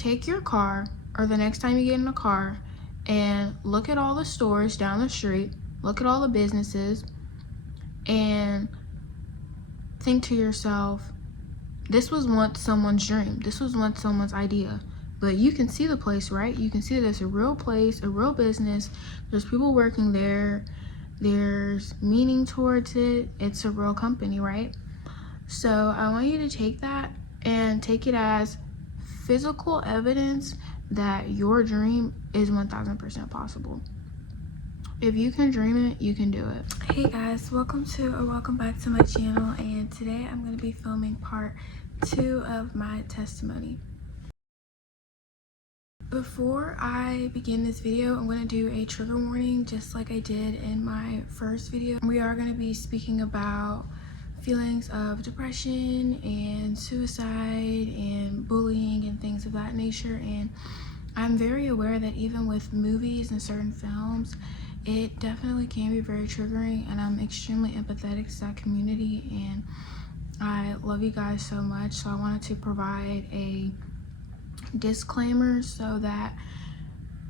take your car, or the next time you get in a car, and look at all the stores down the street, look at all the businesses, and think to yourself, this was once someone's dream, this was once someone's idea. But you can see the place, right? You can see that it's a real place, a real business. There's people working there. There's meaning towards it. It's a real company, right? So I want you to take that and take it as physical evidence that your dream is 1000% possible. If you can dream it, you can do it. Hey guys, welcome back to my channel, and today I'm going to be filming part 2 of my testimony. Before I begin this video, I'm going to do a trigger warning just like I did in my first video. We are going to be speaking about feelings of depression and suicide and bullying and things of that nature, and I'm very aware that even with movies and certain films, it definitely can be very triggering, and I'm extremely empathetic to that community, and I love you guys so much. So I wanted to provide a disclaimer so that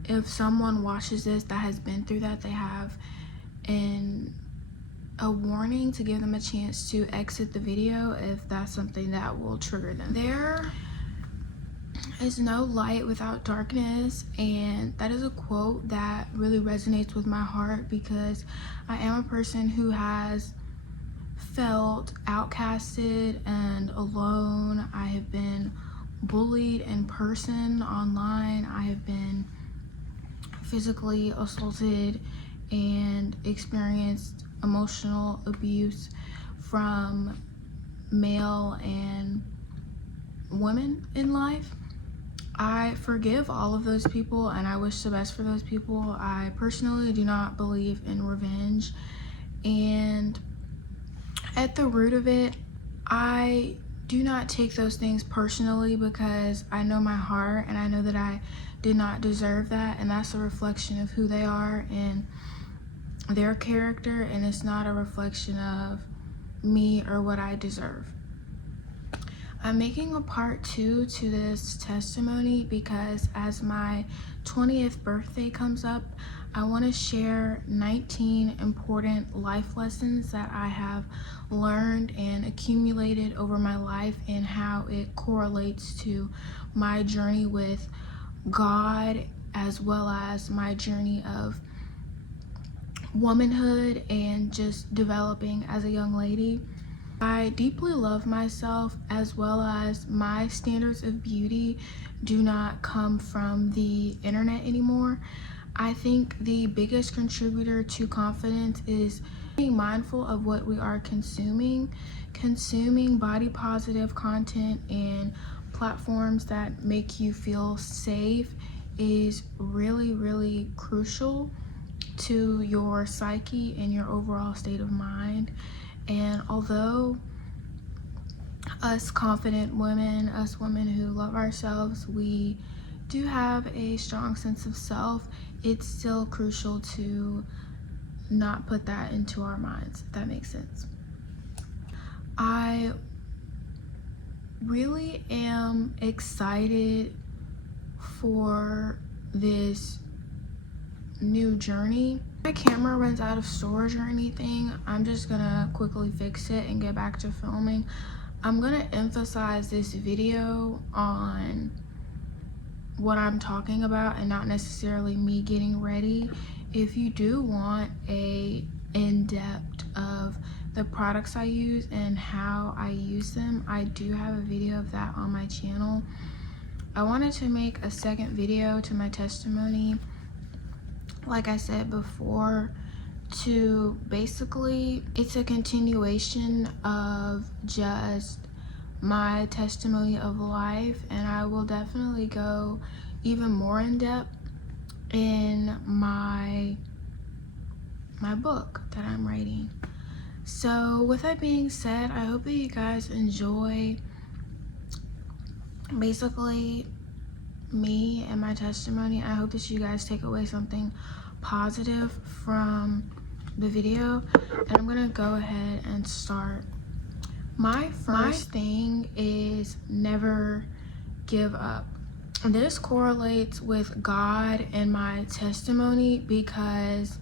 if someone watches this that has been through that, they have a warning to give them a chance to exit the video if that's something that will trigger them. There is no light without darkness, and that is a quote that really resonates with my heart because I am a person who has felt outcasted and alone. I have been bullied in person, online. I have been physically assaulted and experienced emotional abuse from male and women in life. I forgive all of those people and I wish the best for those people. I personally do not believe in revenge, and at the root of it, I do not take those things personally because I know my heart and I know that I did not deserve that, and that's a reflection of who they are and their character, and it's not a reflection of me or what I deserve. I'm making a part 2 to this testimony because as my 20th birthday comes up, I want to share 19 important life lessons that I have learned and accumulated over my life and how it correlates to my journey with God, as well as my journey of womanhood and just developing as a young lady. I deeply love myself, as well as my standards of beauty do not come from the internet anymore. I think the biggest contributor to confidence is being mindful of what we are consuming body positive content and platforms that make you feel safe is really crucial to your psyche and your overall state of mind. And although us confident women, us women who love ourselves, we do have a strong sense of self, it's still crucial to not put that into our minds, if that makes sense. I really am excited for this new journey. My camera runs out of storage or anything, I'm just gonna quickly fix it and get back to filming. I'm gonna emphasize this video on what I'm talking about and not necessarily me getting ready. If you do want a in-depth of the products I use and how I use them, I do have a video of that on my channel. I wanted to make a second video to my testimony, like I said before, to basically, it's a continuation of just my testimony of life, and I will definitely go even more in depth in my book that I'm writing. So with that being said, I hope that you guys enjoy basically me and my testimony. I hope that you guys take away something positive from the video, and I'm gonna go ahead and start. My first thing is never give up. this correlates with God and my testimony because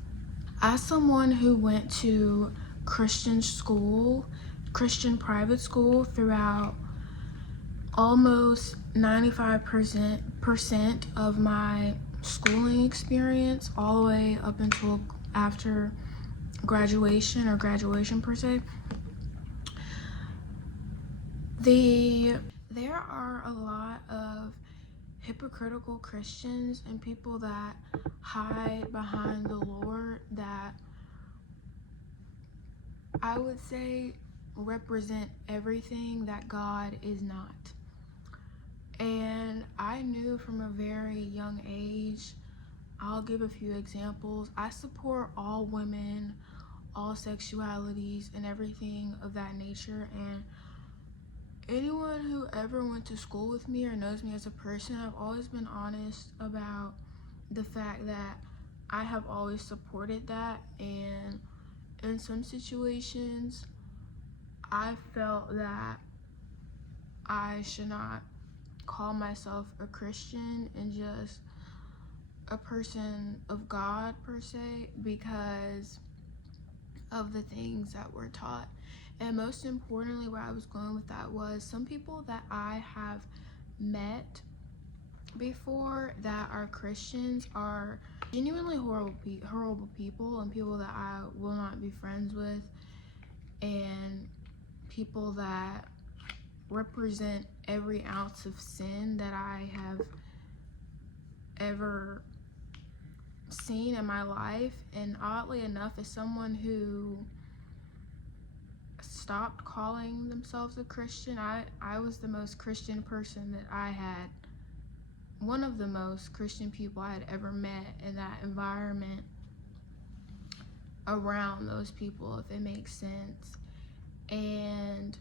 as someone who went to Christian school, Christian private school throughout almost 95% of my schooling experience, all the way up until after graduation or graduation per se, there are a lot of hypocritical Christians and people that hide behind the Lord that I would say represent everything that God is not. And I knew from a very young age, I'll give a few examples. I support all women, all sexualities, and everything of that nature. And anyone who ever went to school with me or knows me as a person, I've always been honest about the fact that I have always supported that. And in some situations, I felt that I should not call myself a Christian and just a person of God per se because of the things that were taught. And most importantly, where I was going with that was some people that I have met before that are Christians are genuinely horrible people, and people that I will not be friends with, and people that represent every ounce of sin that I have ever seen in my life. And oddly enough, as someone who stopped calling themselves a Christian, I was the most Christian person that I had, one of the most Christian people I had ever met in that environment around those people, if it makes sense. And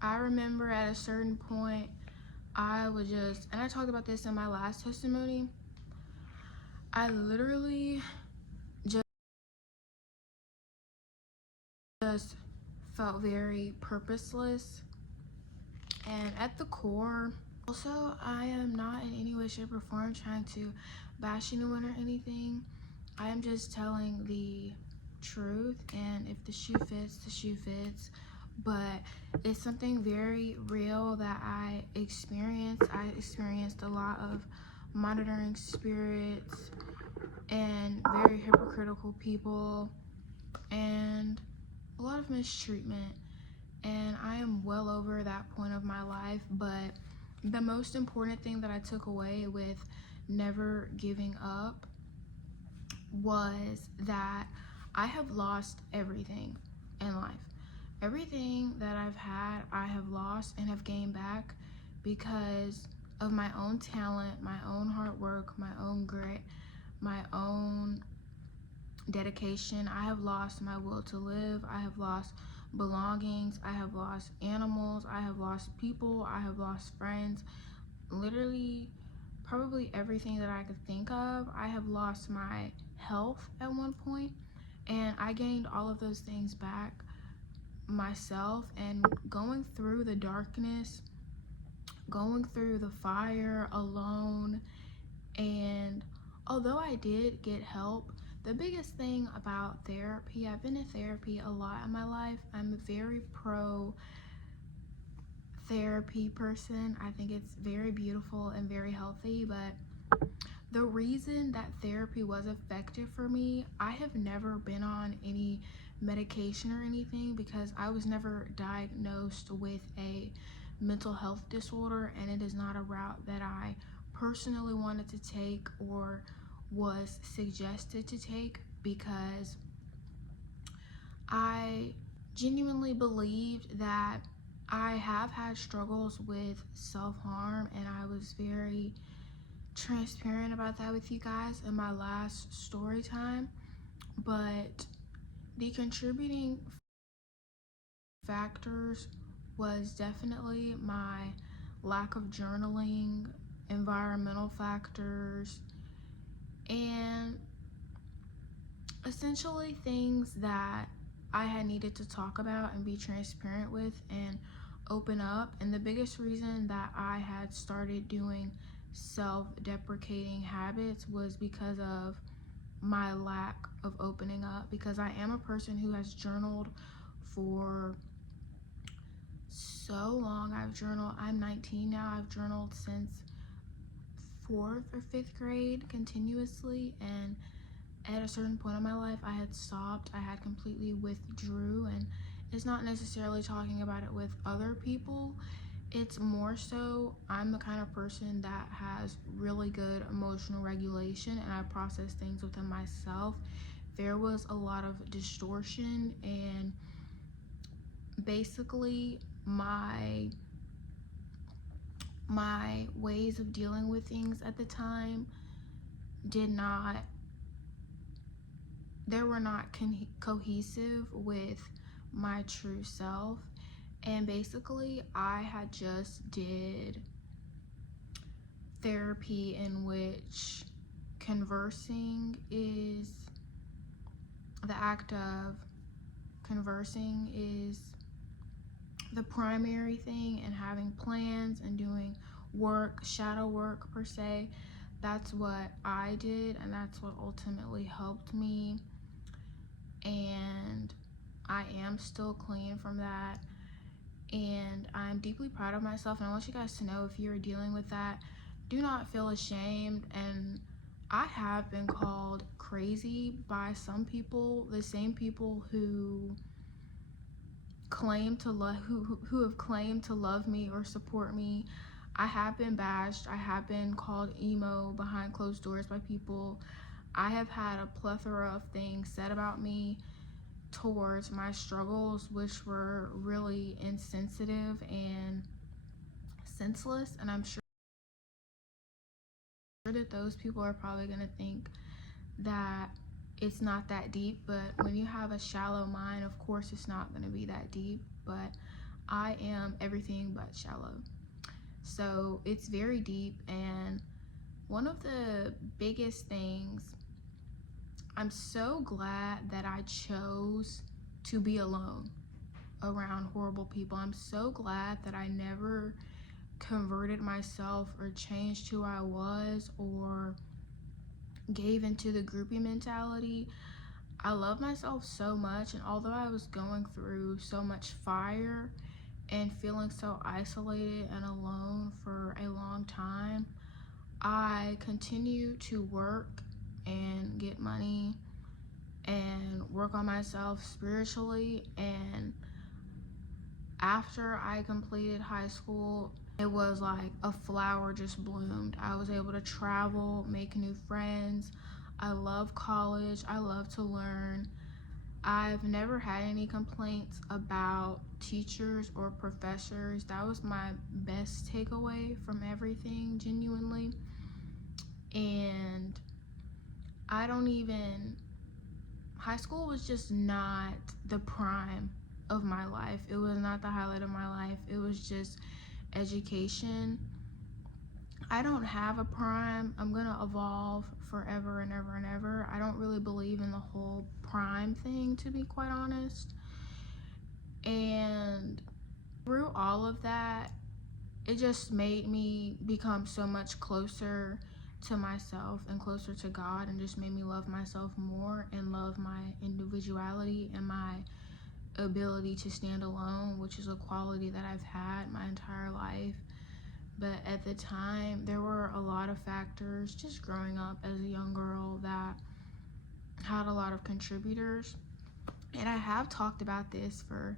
I remember at a certain point, I was just, and I talked about this in my last testimony, I literally just felt very purposeless. And at the core, also, I am not in any way, shape, or form trying to bash anyone or anything. I am just telling the truth, and if the shoe fits, the shoe fits. But it's something very real that I experienced. I experienced a lot of monitoring spirits and very hypocritical people and a lot of mistreatment. And I am well over that point of my life. But the most important thing that I took away with never giving up was that I have lost everything in life. Everything that I've had, I have lost and have gained back because of my own talent, my own hard work, my own grit, my own dedication. I have lost my will to live. I have lost belongings. I have lost animals. I have lost people. I have lost friends. Literally, probably everything that I could think of. I have lost my health at one point, and I gained all of those things back myself. And going through the darkness, going through the fire alone, and although I did get help, the biggest thing about therapy, I've been in therapy a lot in my life. I'm a very pro therapy person. I think it's very beautiful and very healthy, but the reason that therapy was effective for me, I have never been on any medication or anything because I was never diagnosed with a mental health disorder, and it is not a route that I personally wanted to take or was suggested to take because I genuinely believed that I have had struggles with self-harm, and I was very transparent about that with you guys in my last story time. But the contributing factors was definitely my lack of journaling, environmental factors, and essentially things that I had needed to talk about and be transparent with. And open up. And the biggest reason that I had started doing self-deprecating habits was because of my lack of opening up, because I am a person who has journaled for so long. I'm 19 now. I've journaled since 4th or 5th grade continuously, and at a certain point in my life I had stopped. I had completely withdrew, and it's not necessarily talking about it with other people. It's more so I'm the kind of person that has really good emotional regulation, and I process things within myself. There was a lot of distortion, and basically my ways of dealing with things at the time were not cohesive with my true self. And basically I had just did therapy, in which the act of conversing is the primary thing, and having plans and doing work, shadow work per se. That's what I did, and that's what ultimately helped me. And I am still clean from that, and I'm deeply proud of myself. And I want you guys to know, if you're dealing with that, do not feel ashamed. And I have been called crazy by some people, the same people who who have claimed to love me or support me. I have been bashed. I have been called emo behind closed doors by people. I have had a plethora of things said about me towards my struggles, which were really insensitive and senseless. And I'm sure that those people are probably going to think that it's not that deep, but when you have a shallow mind, of course it's not going to be that deep. But I am everything but shallow, so it's very deep. And one of the biggest things, I'm so glad that I chose to be alone around horrible people. I'm so glad that I never converted myself or changed who I was or gave into the groupie mentality. I love myself so much, and although I was going through so much fire and feeling so isolated and alone for a long time, I continue to work and get money and work on myself spiritually. And after I completed high school, it was like a flower just bloomed. I was able to travel, make new friends. I love college. I love to learn. I've never had any complaints about teachers or professors. That was my best takeaway from everything, genuinely. And high school was just not the prime of my life. It was not the highlight of my life. It was just education. I don't have a prime. I'm gonna evolve forever and ever and ever. I don't really believe in the whole prime thing, to be quite honest. And through all of that, it just made me become so much closer to myself and closer to God, and just made me love myself more and love my individuality and my ability to stand alone, which is a quality that I've had my entire life. But at the time, there were a lot of factors just growing up as a young girl that had a lot of contributors. And I have talked about this for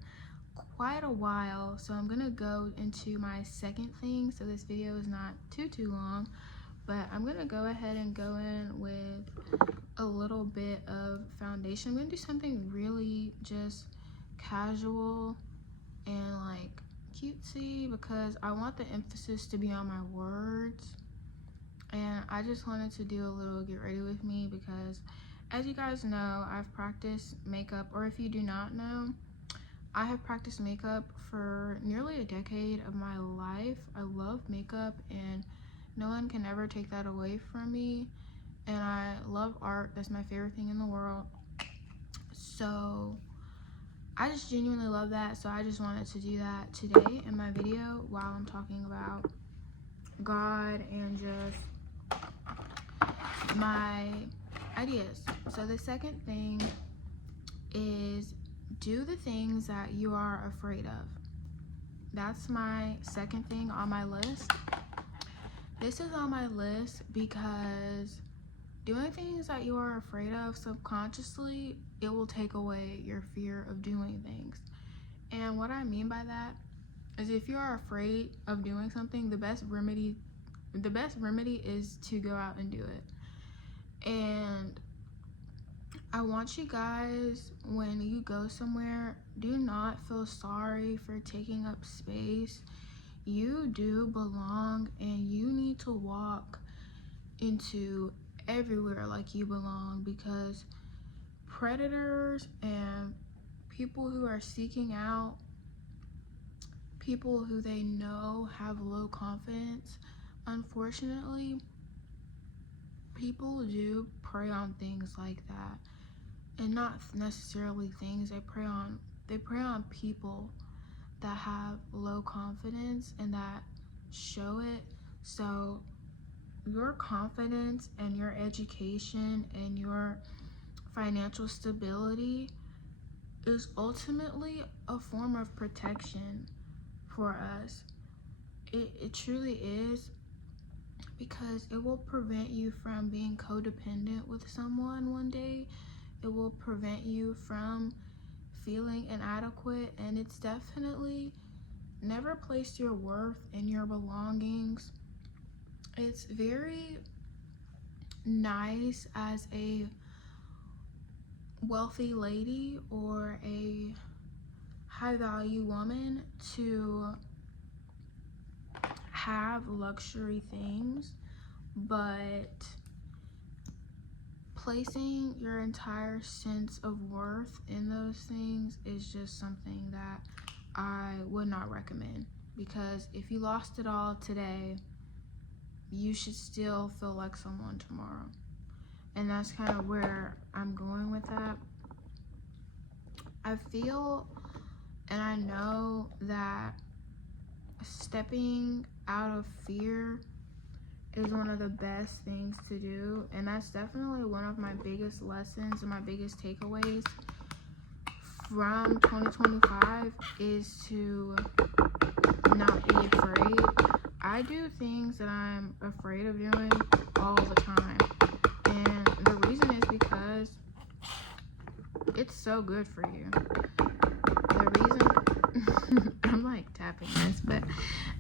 quite a while, so I'm gonna go into my second thing, so this video is not too long. But I'm gonna go ahead and go in with a little bit of foundation. I'm gonna do something really just casual and like cutesy, because I want the emphasis to be on my words. And I just wanted to do a little get ready with me, because as you guys know, I've practiced makeup, or if you do not know, I have practiced makeup for nearly a decade of my life. I love makeup, and no one can ever take that away from me. And I love art. That's my favorite thing in the world. So I just genuinely love that, so I just wanted to do that today in my video while I'm talking about God and just my ideas. So the second thing is do the things that you are afraid of. That's my second thing on my list. This is on my list because doing things that you are afraid of subconsciously, it will take away your fear of doing things. And what I mean by that is if you are afraid of doing something, the best remedy is to go out and do it. And I want you guys, when you go somewhere, do not feel sorry for taking up space. You do belong, and you need to walk into everywhere like you belong, because predators and people who are seeking out people who they know have low confidence, unfortunately, people do prey on things like that. And not necessarily things, they prey on people that have low confidence and that show it. So your confidence and your education and your financial stability is ultimately a form of protection for us. It truly is, because it will prevent you from being codependent with someone one day. It will prevent you from feeling inadequate, and it's definitely never place your worth in your belongings. It's very nice as a wealthy lady or a high value woman to have luxury things, but placing your entire sense of worth in those things is just something that I would not recommend, because if you lost it all today, you should still feel like someone tomorrow. And that's kind of where I'm going with that. I feel and I know that stepping out of fear is one of the best things to do, and that's definitely one of my biggest lessons and my biggest takeaways from 2025 is to not be afraid. I do things that I'm afraid of doing all the time, and the reason is because it's so good for you. The reason I'm like tapping this, but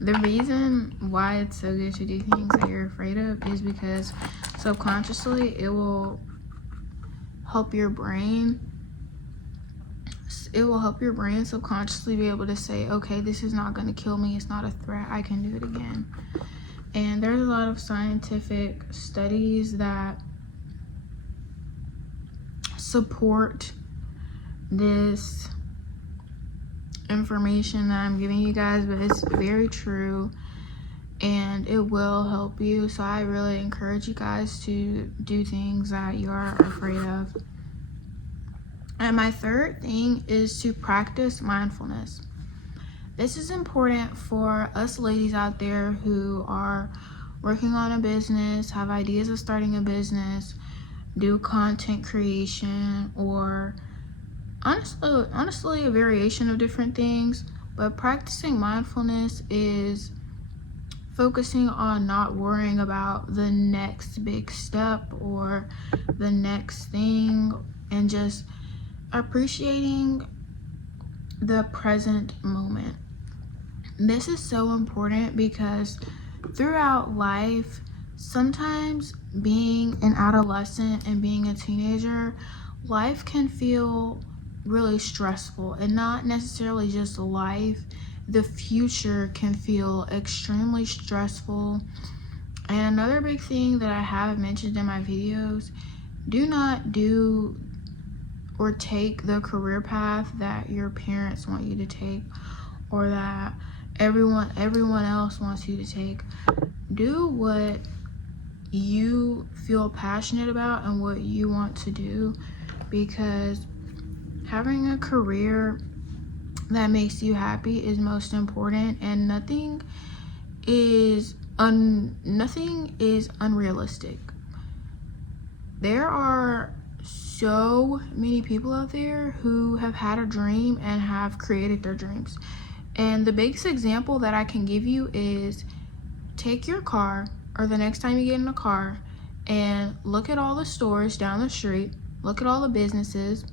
the reason why it's so good to do things that you're afraid of is because subconsciously it will help your brain subconsciously be able to say, okay, this is not going to kill me, it's not a threat, I can do it again. And there's a lot of scientific studies that support this information that I'm giving you guys, but it's very true and it will help you. So I really encourage you guys to do things that you are afraid of. And my third thing is to practice mindfulness. This is important for us ladies out there who are working on a business, have ideas of starting a business, do content creation, or honestly a variation of different things. But practicing mindfulness is focusing on not worrying about the next big step or the next thing, and just appreciating the present moment. This is so important because throughout life, sometimes being an adolescent and being a teenager, life can feel really stressful, and not necessarily just life. The future can feel extremely stressful. And another big thing that I have mentioned in my videos, do not do or take the career path that your parents want you to take, or that everyone else wants you to take. Do what you feel passionate about and what you want to do, because Having a career that makes you happy is most important, and nothing is unrealistic. There are so many people out there who have had a dream and have created their dreams. And the biggest example that I can give you is take your car, or the next time you get in a car, and look at all the stores down the street, look at all the businesses,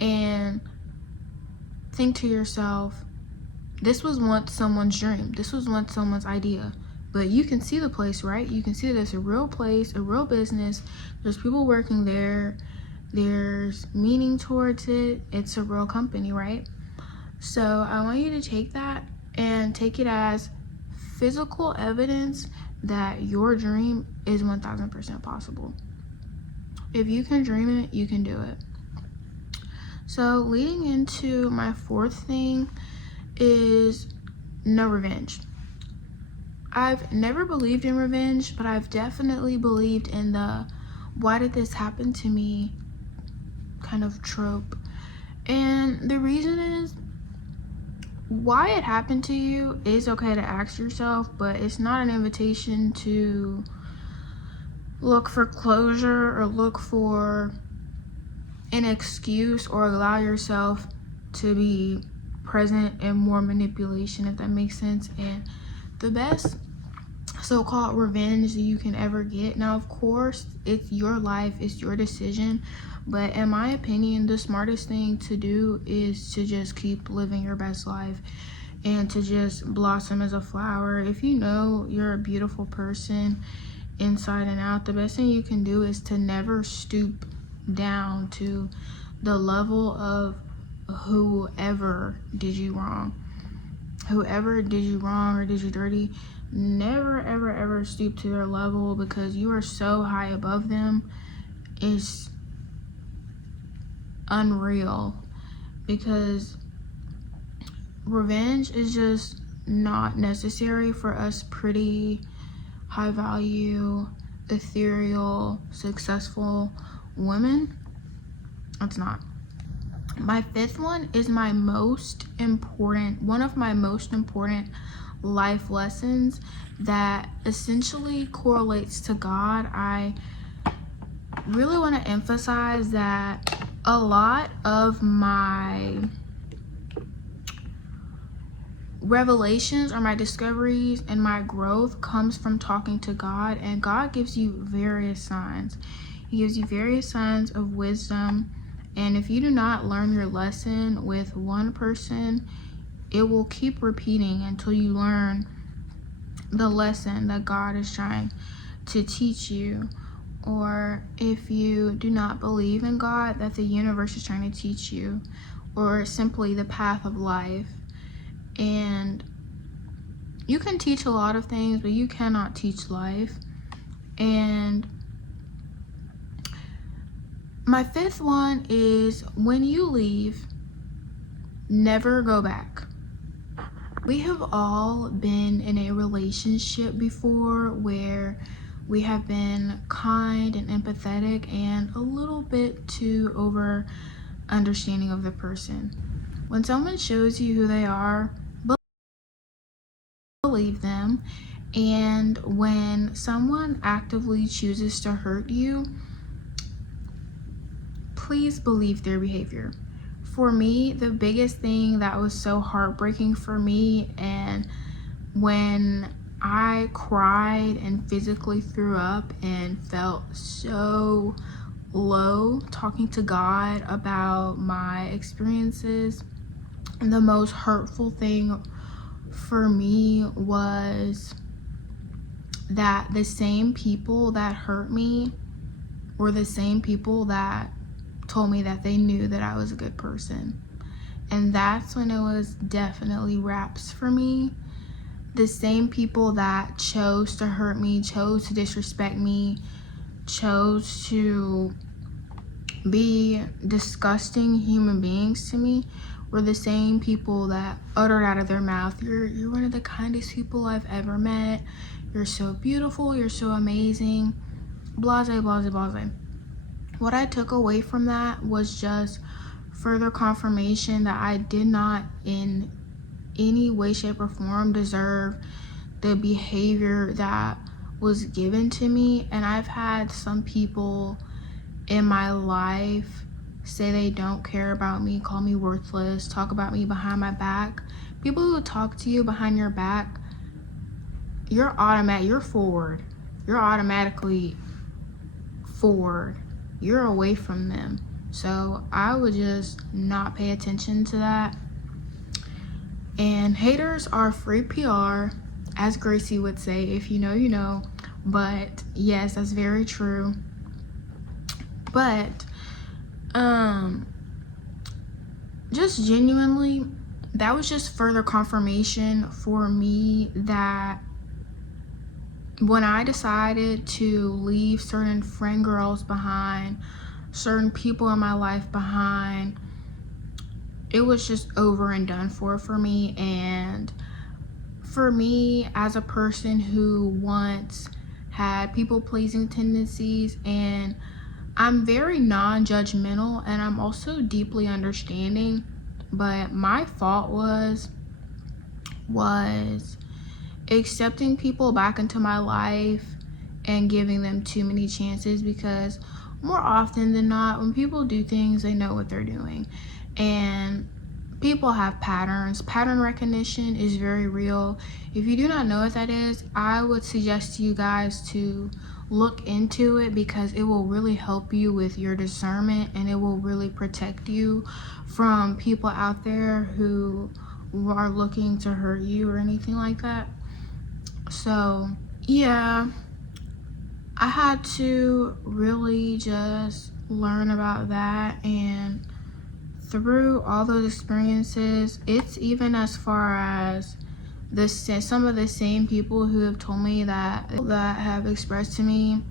and think to yourself, this was once someone's dream. This was once someone's idea. But you can see the place, right? You can see that it's a real place, a real business. There's people working there. There's meaning towards it. It's a real company, right? So I want you to take that and take it as physical evidence that your dream is 1000% possible. If you can dream it, you can do it. So leading into my fourth thing is no revenge. I've never believed in revenge, but I've definitely believed in the why did this happen to me kind of trope. And the reason is, why it happened to you is okay to ask yourself, but it's not an invitation to look for closure or look for an excuse or allow yourself to be present in more manipulation, if that makes sense. And the best so-called revenge that you can ever get, now of course it's your life, it's your decision, but in my opinion the smartest thing to do is to just keep living your best life and to just blossom as a flower. If you know you're a beautiful person inside and out, the best thing you can do is to never stoop down to the level of whoever did you wrong or did you dirty. Never ever stoop to their level, because you are so high above them. It's unreal, because revenge is just not necessary for us pretty high value, ethereal, successful women. It's not. My fifth one is one of my most important life lessons that essentially correlates to God. I really want to emphasize that a lot of my revelations or my discoveries and my growth comes from talking to God, and God gives you various signs. He gives you various signs of wisdom, and if you do not learn your lesson with one person, it will keep repeating until you learn the lesson that God is trying to teach you. Or if you do not believe in God, that the universe is trying to teach you, or simply the path of life. And you can teach a lot of things, but you cannot teach life. And my fifth one is, when you leave, never go back. We have all been in a relationship before where we have been kind and empathetic and a little bit too over understanding of the person. When someone shows you who they are, believe them. And when someone actively chooses to hurt you, please believe their behavior. For me, the biggest thing that was so heartbreaking for me, and when I cried and physically threw up and felt so low talking to God about my experiences, the most hurtful thing for me was that the same people that hurt me were the same people that told me that they knew that I was a good person. And that's when it was definitely wraps for me. The same people that chose to hurt me, chose to disrespect me, chose to be disgusting human beings to me, were the same people that uttered out of their mouth, you're one of the kindest people I've ever met, you're so beautiful, you're so amazing, blase. What I took away from that was just further confirmation that I did not in any way, shape, or form deserve the behavior that was given to me. And I've had some people in my life say they don't care about me, call me worthless, talk about me behind my back. People who talk to you behind your back, you're forward. You're automatically forward. You're away from them. So I would just not pay attention to that. And haters are free PR, as Gracie would say. If you know, you know. But yes, that's very true. But just genuinely, that was just further confirmation for me that when I decided to leave certain friend girls behind, certain people in my life behind, it was just over and done for me. And for me, as a person who once had people-pleasing tendencies, and I'm very non-judgmental, and I'm also deeply understanding, but my fault was accepting people back into my life and giving them too many chances, because more often than not, when people do things, they know what they're doing. And people have patterns. Pattern recognition is very real. If you do not know what that is, I would suggest to you guys to look into it, because it will really help you with your discernment, and it will really protect you from people out there who are looking to hurt you or anything like that. So yeah, I had to really just learn about that. And through all those experiences, it's even as far as some of the same people who have told me that have expressed to me,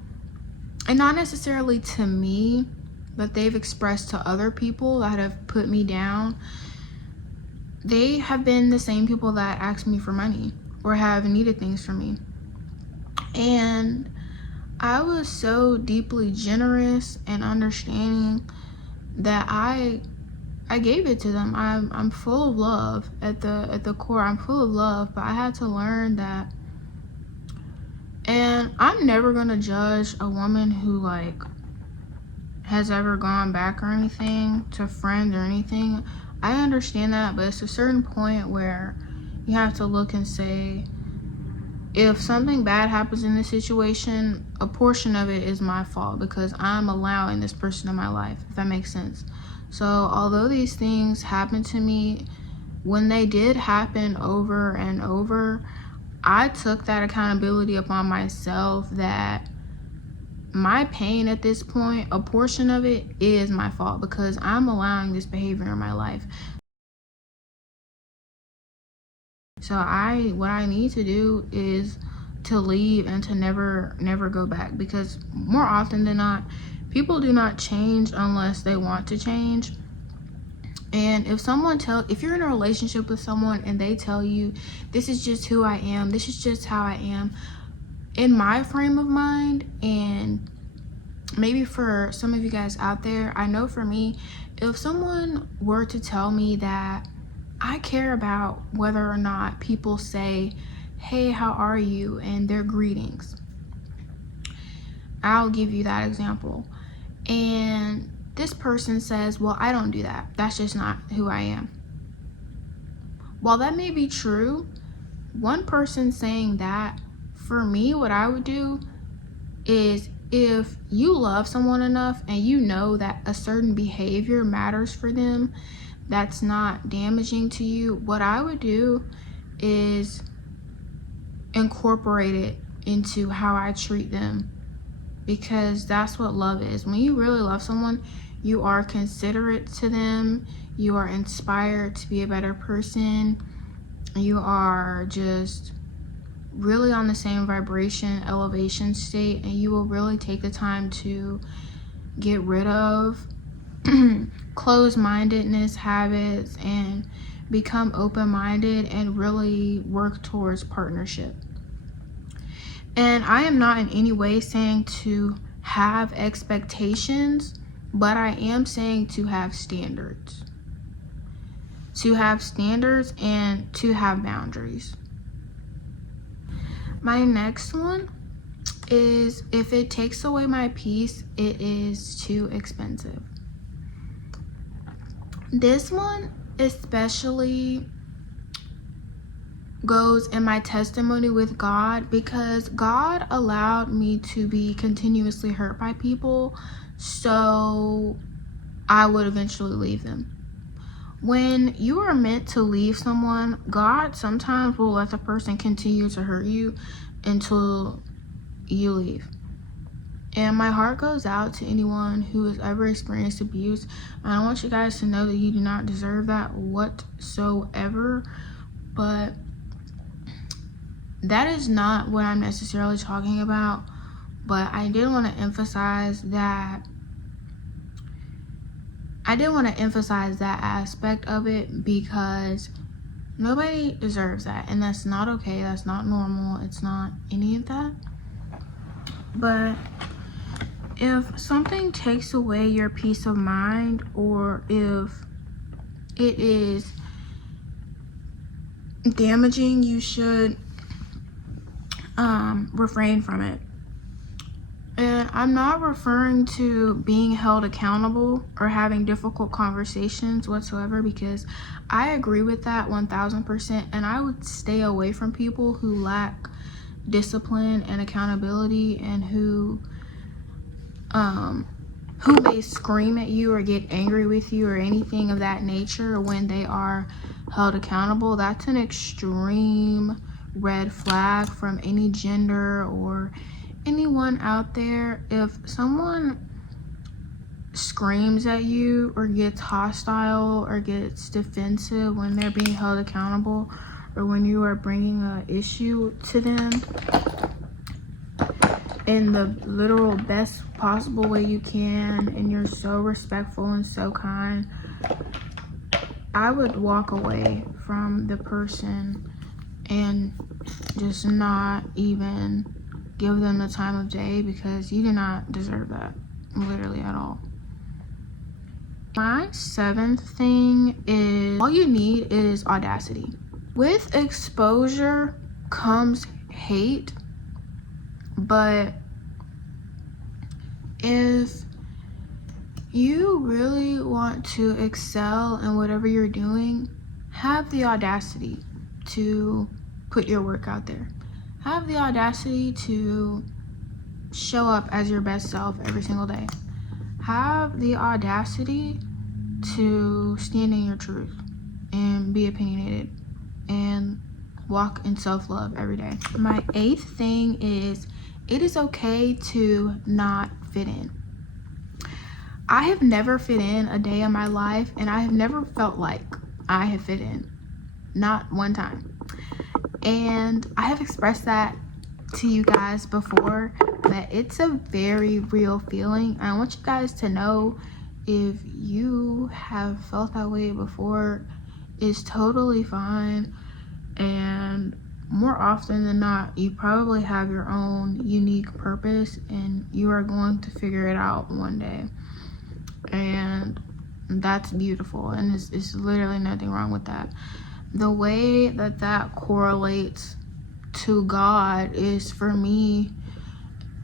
and not necessarily to me, but they've expressed to other people that have put me down. They have been the same people that asked me for money or have needed things from me. And I was so deeply generous and understanding that I gave it to them. I'm full of love at the core. I'm full of love, but I had to learn that. And I'm never gonna judge a woman who like has ever gone back or anything to friends or anything. I understand that, but it's a certain point where you have to look and say, if something bad happens in this situation, a portion of it is my fault, because I'm allowing this person in my life, if that makes sense. So although these things happened to me, when they did happen over and over, I took that accountability upon myself that my pain at this point, a portion of it is my fault, because I'm allowing this behavior in my life. So what I need to do is to leave and to never go back, because more often than not, people do not change unless they want to change. And if you're in a relationship with someone and they tell you, this is just who I am, this is just how I am, in my frame of mind, and maybe for some of you guys out there, I know for me, if someone were to tell me that I care about whether or not people say, hey, how are you, and their greetings, I'll give you that example. And this person says, well, I don't do that. That's just not who I am. While that may be true, one person saying that, for me, what I would do is, if you love someone enough and you know that a certain behavior matters for them, that's not damaging to you, what I would do is incorporate it into how I treat them, because that's what love is. When you really love someone, you are considerate to them, you are inspired to be a better person, you are just really on the same vibration, elevation state, and you will really take the time to get rid of closed-mindedness habits and become open-minded and really work towards partnership. And I am not in any way saying to have expectations but I am saying to have standards. To have standards and to have boundaries. My next one is, if it takes away my peace, it is too expensive. This one especially goes in my testimony with God, because God allowed me to be continuously hurt by people so I would eventually leave them. When you are meant to leave someone, God sometimes will let the person continue to hurt you until you leave. And my heart goes out to anyone who has ever experienced abuse. And I want you guys to know that you do not deserve that whatsoever. But that is not what I'm necessarily talking about. But I did want to emphasize that. I did want to emphasize that aspect of it, because nobody deserves that. And that's not okay. That's not normal. It's not any of that. But if something takes away your peace of mind, or if it is damaging, you should refrain from it. And I'm not referring to being held accountable or having difficult conversations whatsoever, because I agree with that 1000%. And I would stay away from people who lack discipline and accountability, and who may scream at you or get angry with you or anything of that nature when they are held accountable. That's an extreme red flag from any gender or anyone out there. If someone screams at you or gets hostile or gets defensive when they're being held accountable, or when you are bringing an issue to them in the literal best possible way you can, and you're so respectful and so kind, I would walk away from the person and just not even give them the time of day, because you do not deserve that, literally at all. My 7th thing is, all you need is audacity. With exposure comes hate, but if you really want to excel in whatever you're doing, have the audacity to put your work out there. Have the audacity to show up as your best self every single day. Have the audacity to stand in your truth and be opinionated and walk in self-love every day. My 8th thing is, it is okay to not fit in. I have never fit in a day in my life, and I have never felt like I have fit in. Not one time. And I have expressed that to you guys before, that it's a very real feeling. I want you guys to know, if you have felt that way before, it's totally fine. And more often than not, you probably have your own unique purpose, and you are going to figure it out one day. And that's beautiful, and it's literally nothing wrong with that. The way that correlates to God is, for me,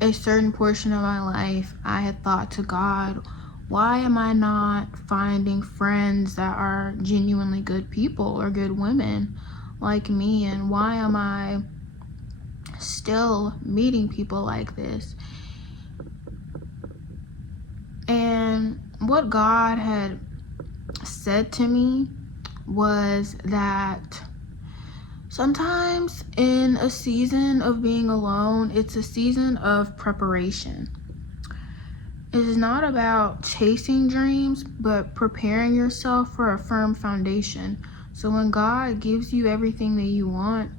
a certain portion of my life, I had thought to God, why am I not finding friends that are genuinely good people or good women like me? And why am I still meeting people like this? And what God had said to me was that sometimes in a season of being alone, it's a season of preparation. It is not about chasing dreams, but preparing yourself for a firm foundation. So when God gives you everything that you want,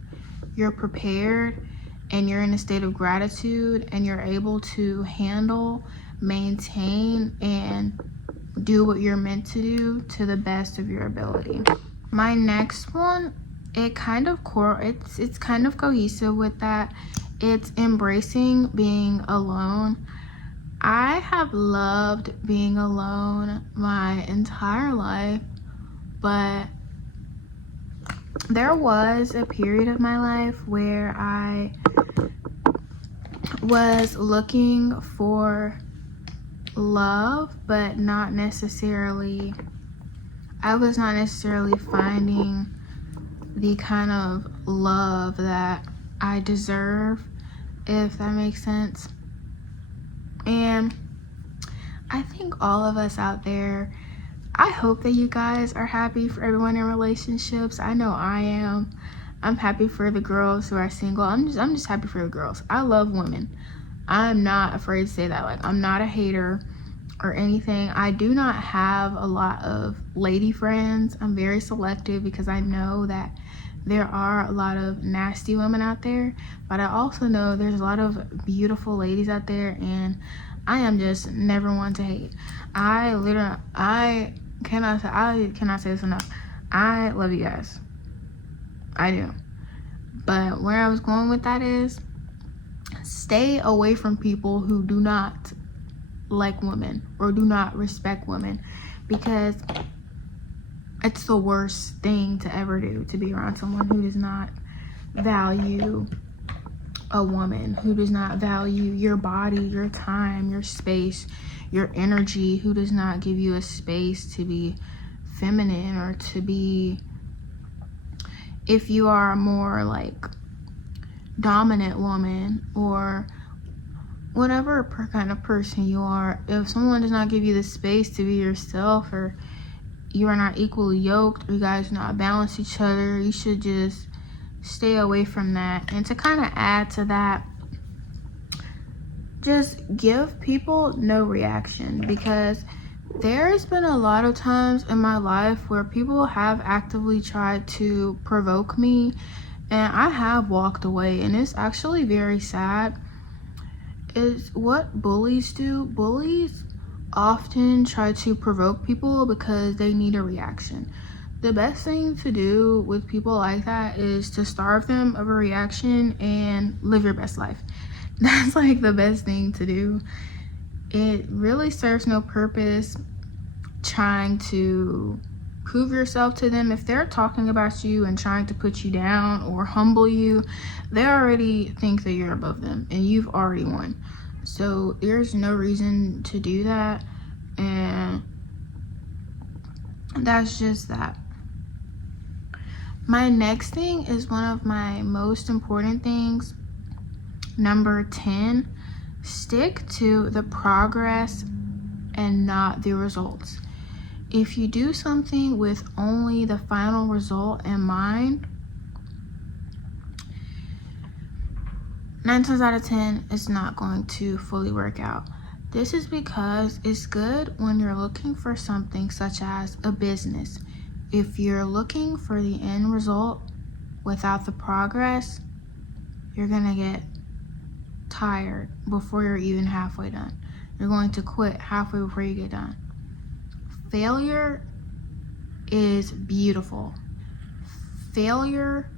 you're prepared, and you're in a state of gratitude, and you're able to handle, maintain, and do what you're meant to do to the best of your ability. My next one, it's kind of cohesive with that. It's embracing being alone. I have loved being alone my entire life, but there was a period of my life where I was looking for love, but I was not necessarily finding the kind of love that I deserve, if that makes sense. And I think all of us out there, I hope that you guys are happy for everyone in relationships. I know I am. I'm happy for the girls who are single. I'm just happy for the girls. I love women. I'm not afraid to say that. Like, I'm not a hater or anything. I do not have a lot of lady friends. I'm very selective because I know that there are a lot of nasty women out there, but I also know there's a lot of beautiful ladies out there, and I am just never one to hate. I cannot say this enough. I love you guys. I do. But where I was going with that is, stay away from people who do not like women or do not respect women, because it's the worst thing to ever do, to be around someone who does not value a woman, who does not value your body, your time, your space, your energy, who does not give you a space to be feminine or to be, if you are a more like dominant woman or whatever kind of person you are, if someone does not give you the space to be yourself, or you are not equally yoked, or you guys do not balance each other, you should just stay away from that. And to kind of add to that, just give people no reaction, because there's been a lot of times in my life where people have actively tried to provoke me, and I have walked away, and it's actually very sad. Is what bullies do. Bullies often try to provoke people because they need a reaction. The best thing to do with people like that is to starve them of a reaction and live your best life. That's like the best thing to do. It really serves no purpose trying to prove yourself to them. If they're talking about you and trying to put you down or humble you, they already think that you're above them and you've already won. So there's no reason to do that, and that's just that. My next thing is one of my most important things. Number 10, stick to the progress and not the results. If you do something with only the final result in mind, 9 times out of 10, it's not going to fully work out. This is because it's good when you're looking for something such as a business. If you're looking for the end result without the progress, you're gonna get tired before you're even halfway done. You're going to quit halfway before you get done. Failure is beautiful. Failure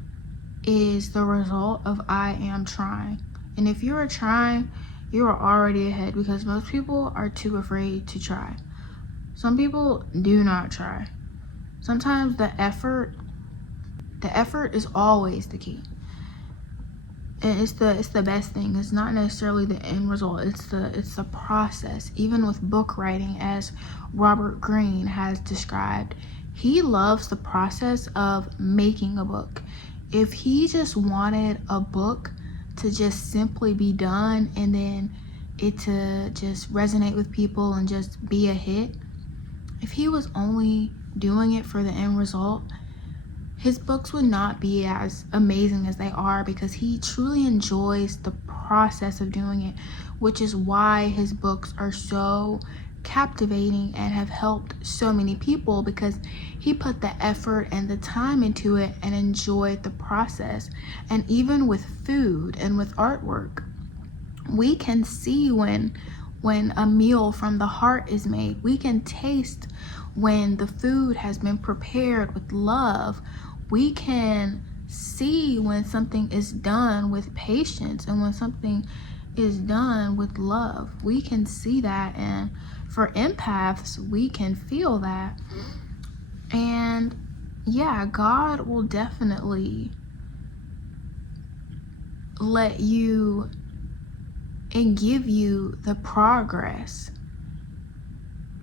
is the result of I am trying. And if you are trying, you are already ahead, because most people are too afraid to try. Some people do not try. Sometimes the effort is always the key. And it's the best thing. It's not necessarily the end result. It's the process. Even with book writing, as Robert Greene has described, he loves the process of making a book. If he just wanted a book to just simply be done and then it to just resonate with people and just be a hit, if he was only doing it for the end result, his books would not be as amazing as they are, because he truly enjoys the process of doing it, which is why his books are so captivating and have helped so many people, because he put the effort and the time into it and enjoyed the process. And even with food and with artwork, we can see when a meal from the heart is made. We can taste when the food has been prepared with love. We can see when something is done with patience and when something is done with love. We can see that, and for empaths, we can feel that. And yeah, God will definitely let you and give you the progress.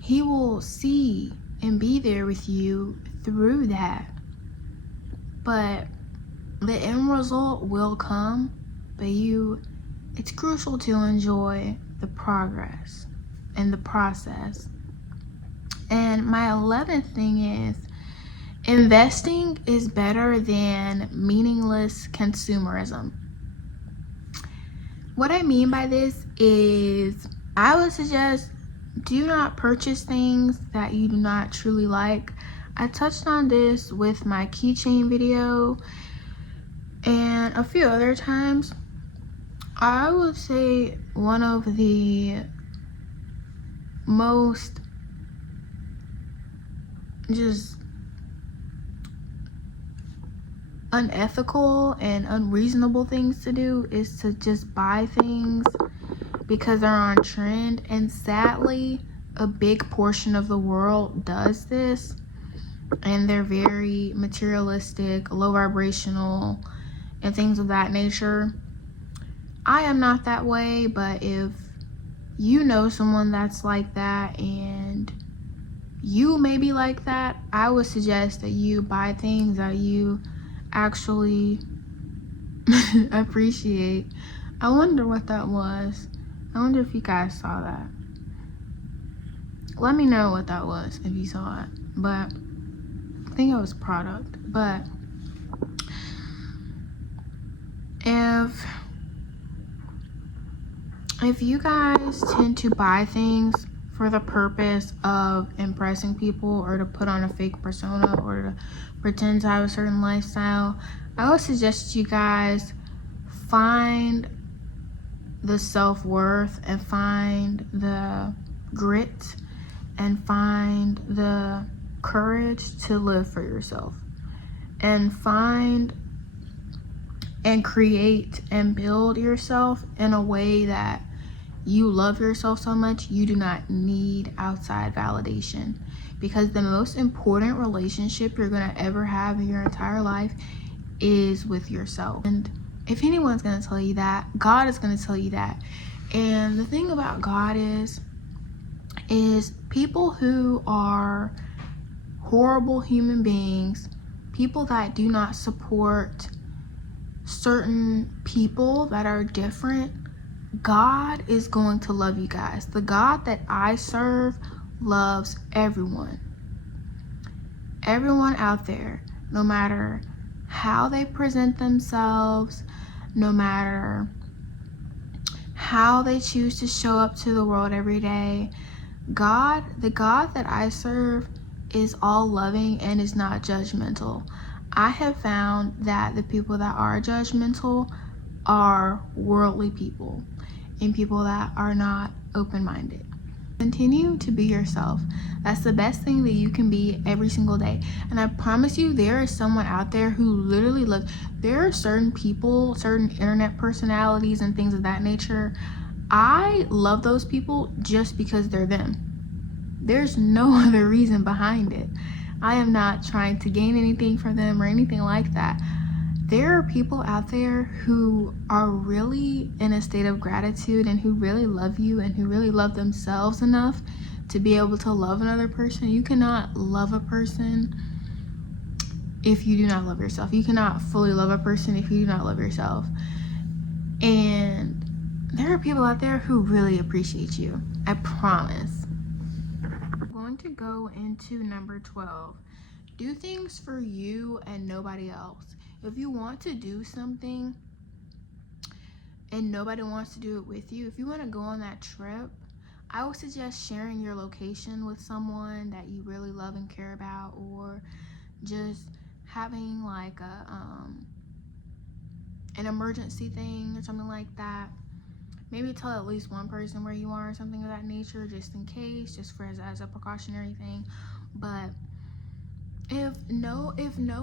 He will see and be there with you through that. But the end result will come, but it's crucial to enjoy the progress and the process. And my 11th thing is, investing is better than meaningless consumerism. What I mean by this is, I would suggest do not purchase things that you do not truly like. I touched on this with my keychain video and a few other times. I would say one of the most just unethical and unreasonable things to do is to just buy things because they're on trend. And sadly, a big portion of the world does this, and they're very materialistic, low vibrational, and things of that nature. I am not that way, but if you know someone that's like that and you may be like that, I would suggest that you buy things that you actually appreciate. I wonder what that was. I wonder if you guys saw that. Let me know what that was if you saw it. But I think it was product. But if you guys tend to buy things for the purpose of impressing people, or to put on a fake persona, or to pretend to have a certain lifestyle, I would suggest you guys find the self-worth and find the grit and find the courage to live for yourself, and find and create and build yourself in a way that you love yourself so much you do not need outside validation. Because the most important relationship you're going to ever have in your entire life is with yourself. And if anyone's going to tell you that, God is going to tell you that. And the thing about God is people who are horrible human beings, people that do not support certain people that are different, God is going to love you guys. The God that I serve loves everyone. Everyone out there, no matter how they present themselves, no matter how they choose to show up to the world every day, the God that I serve is all loving and is not judgmental. I have found that the people that are judgmental are worldly people and people that are not open-minded. Continue to be yourself. That's the best thing that you can be every single day. And I promise you, there is someone out there who literally loves. There are certain people, certain internet personalities and things of that nature. I love those people just because they're them. There's no other reason behind it. I am not trying to gain anything from them or anything like that. There are people out there who are really in a state of gratitude and who really love you and who really love themselves enough to be able to love another person. You cannot love a person if you do not love yourself. You cannot fully love a person if you do not love yourself. And there are people out there who really appreciate you. I promise. I'm going to go into number 12. Do things for you and nobody else. If you want to do something and nobody wants to do it with you, if you want to go on that trip, I would suggest sharing your location with someone that you really love and care about, or just having like an emergency thing or something like that. Maybe tell at least one person where you are or something of that nature, just in case, just for as a precautionary thing. But if no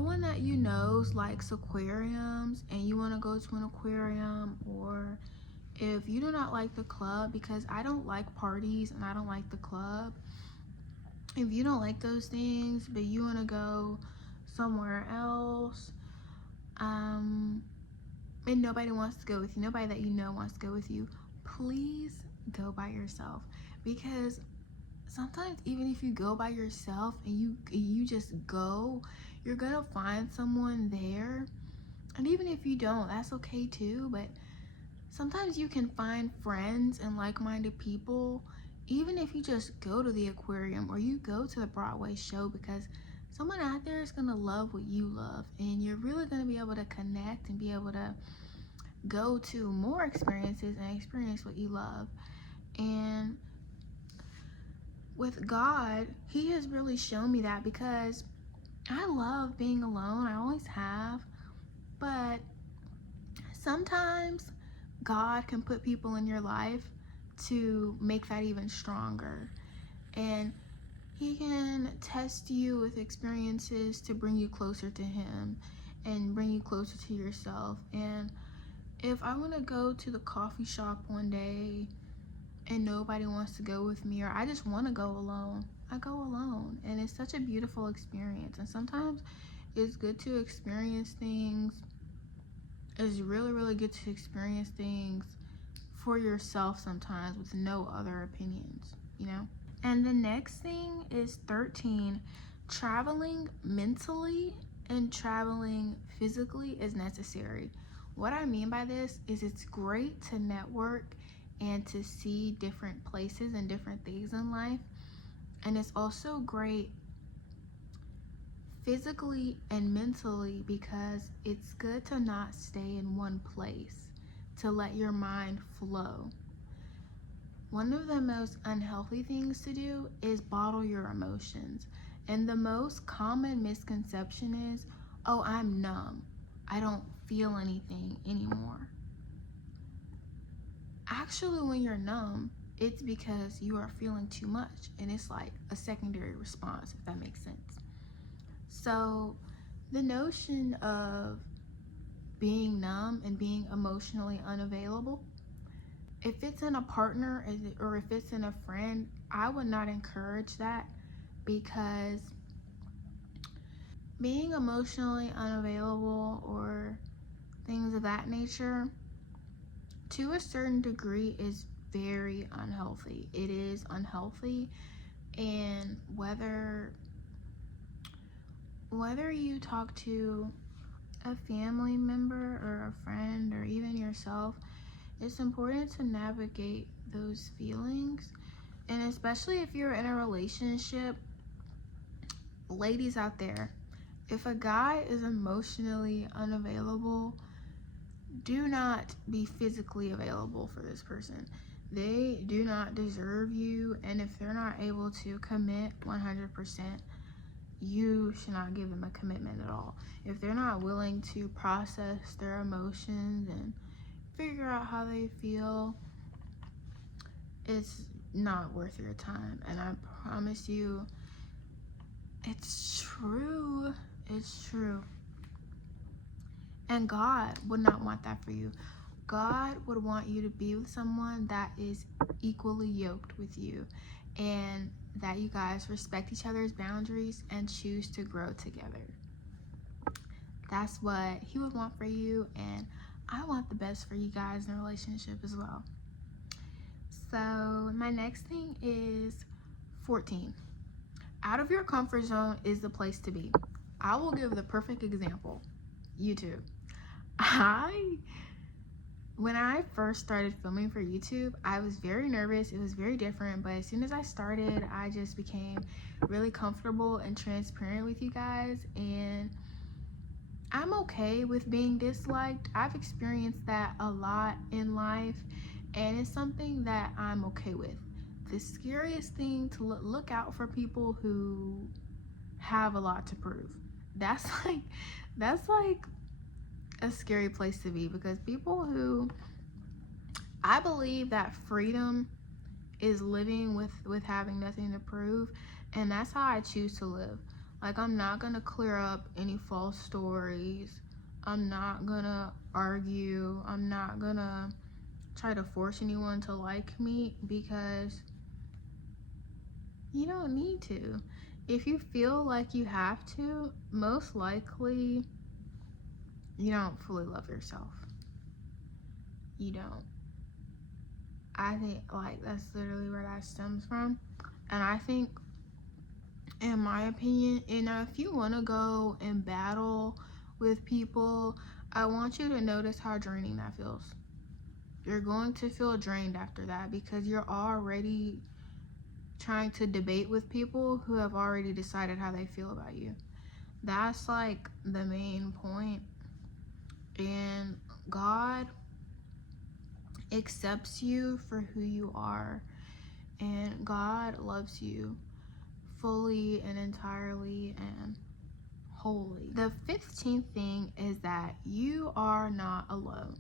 one that you knows likes aquariums and you want to go to an aquarium, or if you do not like the club, because I don't like parties and I don't like the club, if you don't like those things but you want to go somewhere else, and nobody wants to go with you, nobody that you know wants to go with you, please go by yourself. Because sometimes even if you go by yourself and you just go, you're gonna find someone there. And even if you don't, that's okay too. But sometimes you can find friends and like-minded people even if you just go to the aquarium or you go to the Broadway show, because someone out there is gonna love what you love, and you're really gonna be able to connect and be able to go to more experiences and experience what you love. And with God, he has really shown me that, because I love being alone. I always have. But sometimes God can put people in your life to make that even stronger. And he can test you with experiences to bring you closer to him and bring you closer to yourself. And if I want to go to the coffee shop one day and nobody wants to go with me, or I just want to go alone, I go alone. And it's such a beautiful experience. And sometimes it's good to experience things. It's really, really good to experience things for yourself sometimes with no other opinions, you know? And the next thing is 13. Traveling mentally and traveling physically is necessary. What I mean by this is it's great to network and to see different places and different things in life. And it's also great physically and mentally, because it's good to not stay in one place, to let your mind flow. One of the most unhealthy things to do is bottle your emotions. And the most common misconception is, oh, I'm numb. I don't feel anything anymore. Actually, when you're numb, it's because you are feeling too much, and it's like a secondary response, if that makes sense. So the notion of being numb and being emotionally unavailable, if it's in a partner or if it's in a friend, I would not encourage that, because being emotionally unavailable or things of that nature, to a certain degree, is very unhealthy. It is unhealthy. And whether you talk to a family member or a friend or even yourself, it's important to navigate those feelings. And especially if you're in a relationship, ladies out there, if a guy is emotionally unavailable, do not be physically available for this person. They do not deserve you, and if they're not able to commit 100%, you should not give them a commitment at all. If they're not willing to process their emotions and figure out how they feel, it's not worth your time. And I promise you, it's true. It's true. And God would not want that for you. God would want you to be with someone that is equally yoked with you, and that you guys respect each other's boundaries and choose to grow together. That's what he would want for you, and I want the best for you guys in a relationship as well. So my next thing is 14. Out of your comfort zone is the place to be. I will give the perfect example. YouTube. When I first started filming for YouTube, I was very nervous. It was very different, but as soon as I started, I just became really comfortable and transparent with you guys, and I'm okay with being disliked. I've experienced that a lot in life, and it's something that I'm okay with. The scariest thing to look out for people who have a lot to prove. That's like a scary place to be, because people who, I believe that freedom is living with having nothing to prove, and that's how I choose to live. Like, I'm not gonna clear up any false stories. I'm not gonna argue. I'm not gonna try to force anyone to like me, because you don't need to. If you feel like you have to, most likely you don't fully love yourself. You don't. I think like that's literally where that stems from. And I think, in my opinion, if you want to go and battle with people, I want you to notice how draining that feels. You're going to feel drained after that, because you're already trying to debate with people who have already decided how they feel about you. That's like the main point. And God accepts you for who you are, and God loves you fully and entirely and wholly. The 15th thing is that you are not alone.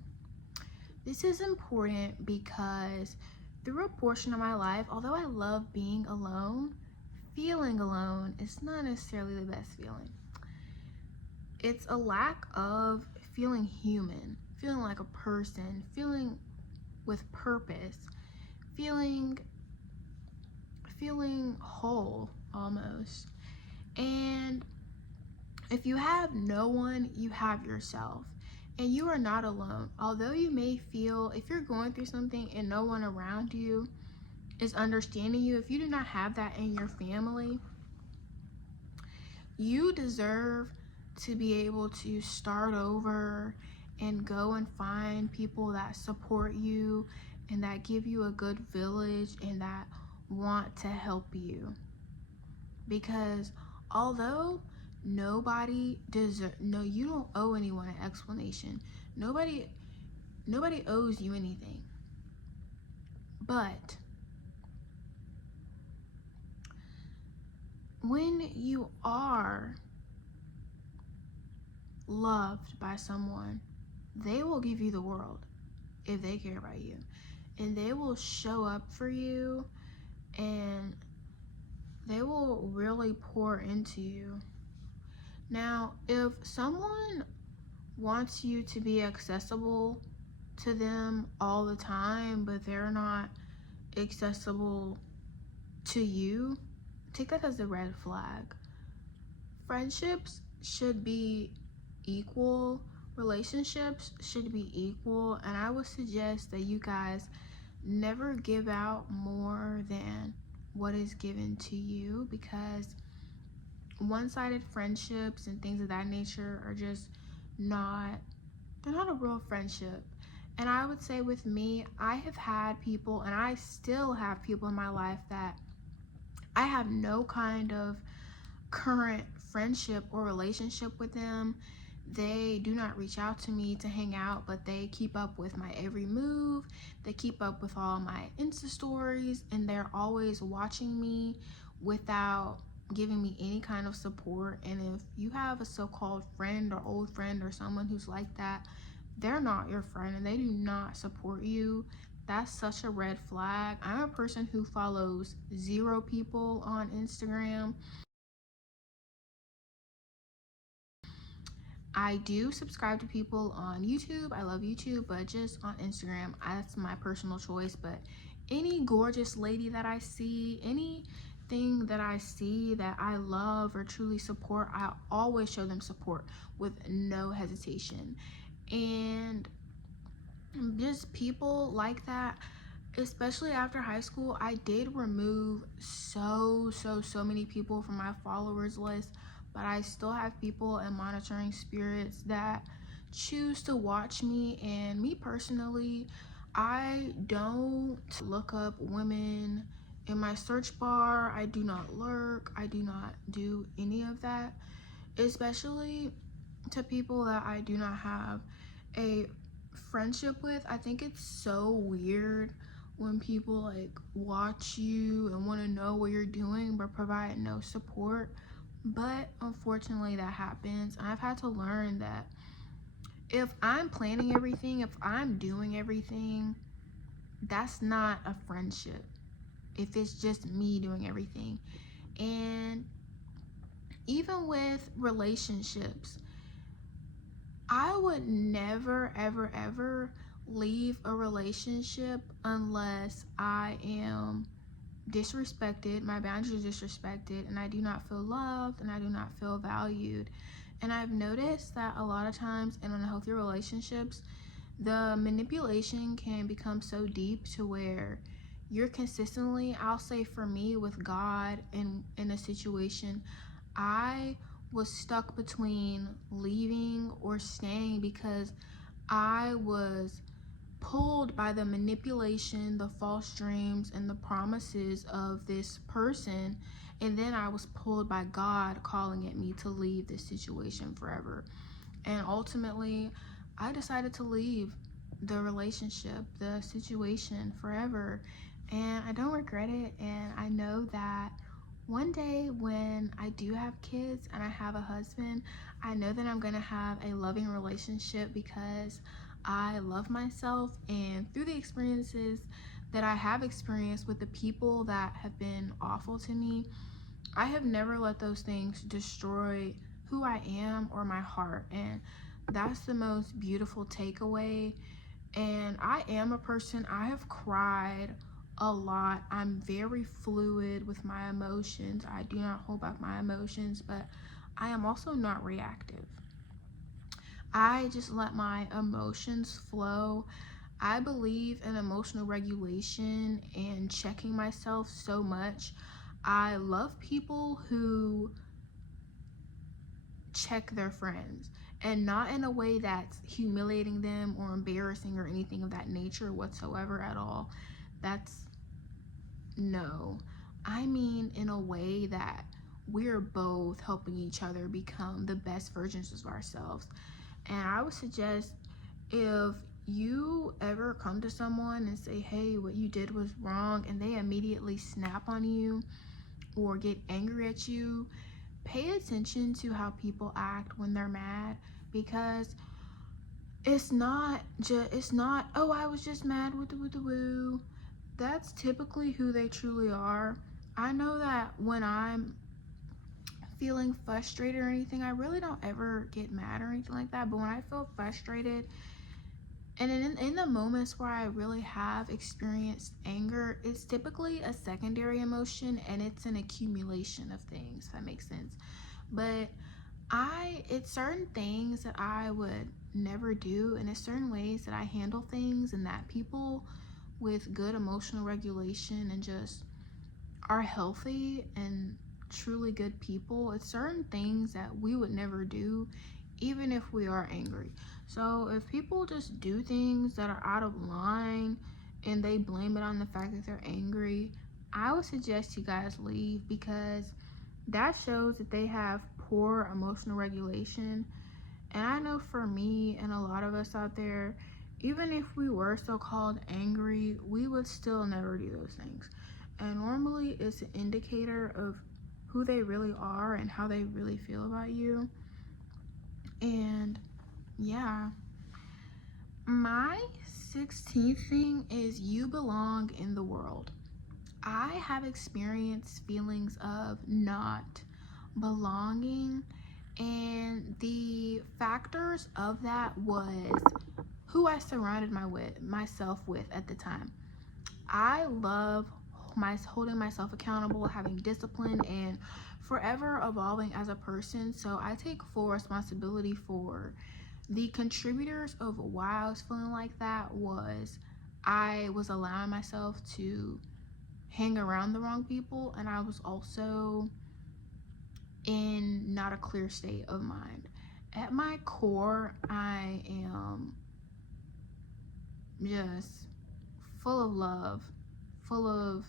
This is important because through a portion of my life, although I love being alone, feeling alone is not necessarily the best feeling. It's a lack of feeling human, feeling like a person, feeling with purpose, feeling whole almost. And if you have no one, you have yourself. And you are not alone. Although you may feel, if you're going through something and no one around you is understanding you, if you do not have that in your family, you deserve to be able to start over and go and find people that support you and that give you a good village and that want to help you. Because although nobody deserves, no, you don't owe anyone an explanation. Nobody owes you anything. But when you are loved by someone, they will give you the world if they care about you. And they will show up for you, and they will really pour into you. Now, if someone wants you to be accessible to them all the time, but they're not accessible to you, take that as a red flag. Friendships should be equal, relationships should be equal, and I would suggest that you guys never give out more than what is given to you, because one-sided friendships and things of that nature are just not, they're not a real friendship. And I would say with me, I have had people, and I still have people in my life that I have no kind of current friendship or relationship with them. They do not reach out to me to hang out, but they keep up with my every move. They keep up with all my Insta stories, and they're always watching me without giving me any kind of support. And if you have a so-called friend or old friend or someone who's like that, they're not your friend and they do not support you. That's such a red flag. I'm a person who follows 0 people on Instagram. I do subscribe to people on YouTube. I love YouTube, but just on Instagram, that's my personal choice. But any gorgeous lady that I see, anything that I see that I love or truly support, I always show them support with no hesitation. And just people like that, especially after high school, I did remove so many people from my followers list, but I still have people and monitoring spirits that choose to watch me. And me personally, I don't look up women in my search bar. I do not lurk. I do not do any of that, especially to people that I do not have a friendship with. I think it's so weird when people like watch you and want to know what you're doing but provide no support. But unfortunately that happens. I've had to learn that if I'm planning everything, if I'm doing everything, that's not a friendship. If it's just me doing everything. And even with relationships, I would never ever leave a relationship unless I am disrespected, my boundaries disrespected, and I do not feel loved and I do not feel valued. And I've noticed that a lot of times in unhealthy relationships, the manipulation can become so deep to where you're consistently, I'll say for me with God in a situation, I was stuck between leaving or staying because I was pulled by the manipulation, the false dreams, and the promises of this person. And then I was pulled by God calling at me to leave this situation forever. And ultimately, I decided to leave the relationship, the situation forever. And I don't regret it. And I know that one day when I do have kids and I have a husband, I know that I'm going to have a loving relationship because I love myself. And through the experiences that I have experienced with the people that have been awful to me, I have never let those things destroy who I am or my heart. And that's the most beautiful takeaway. And I am a person, I have cried a lot. I'm very fluid with my emotions. I do not hold back my emotions, but I am also not reactive. I just let my emotions flow. I believe in emotional regulation and checking myself so much. I love people who check their friends, and not in a way that's humiliating them or embarrassing or anything of that nature whatsoever at all. That's no. I mean in a way that we're both helping each other become the best versions of ourselves. And I would suggest, if you ever come to someone and say, hey, what you did was wrong, and they immediately snap on you or get angry at you, pay attention to how people act when they're mad, because it's not oh, I was just mad with the woo. That's typically who they truly are. I know that when I'm feeling frustrated or anything, I really don't ever get mad or anything like that, but when I feel frustrated and in the moments where I really have experienced anger, it's typically a secondary emotion and it's an accumulation of things, if that makes sense. But it's certain things that I would never do, and it's certain ways that I handle things, and that people with good emotional regulation and just are healthy and truly good people, it's certain things that we would never do even if we are angry. So if people just do things that are out of line and they blame it on the fact that they're angry, I would suggest you guys leave, because that shows that they have poor emotional regulation. And I know for me and a lot of us out there, even if we were so-called angry, we would still never do those things. And normally it's an indicator of who they really are and how they really feel about you. And yeah, my 16th thing is you belong in the world. I have experienced feelings of not belonging, and the factors of that was who I surrounded myself with at the time. I love holding myself accountable, having discipline, and forever evolving as a person. So I take full responsibility for the contributors of why I was feeling like that. Was I was allowing myself to hang around the wrong people, and I was also in not a clear state of mind. At my core, I am just full of love, full of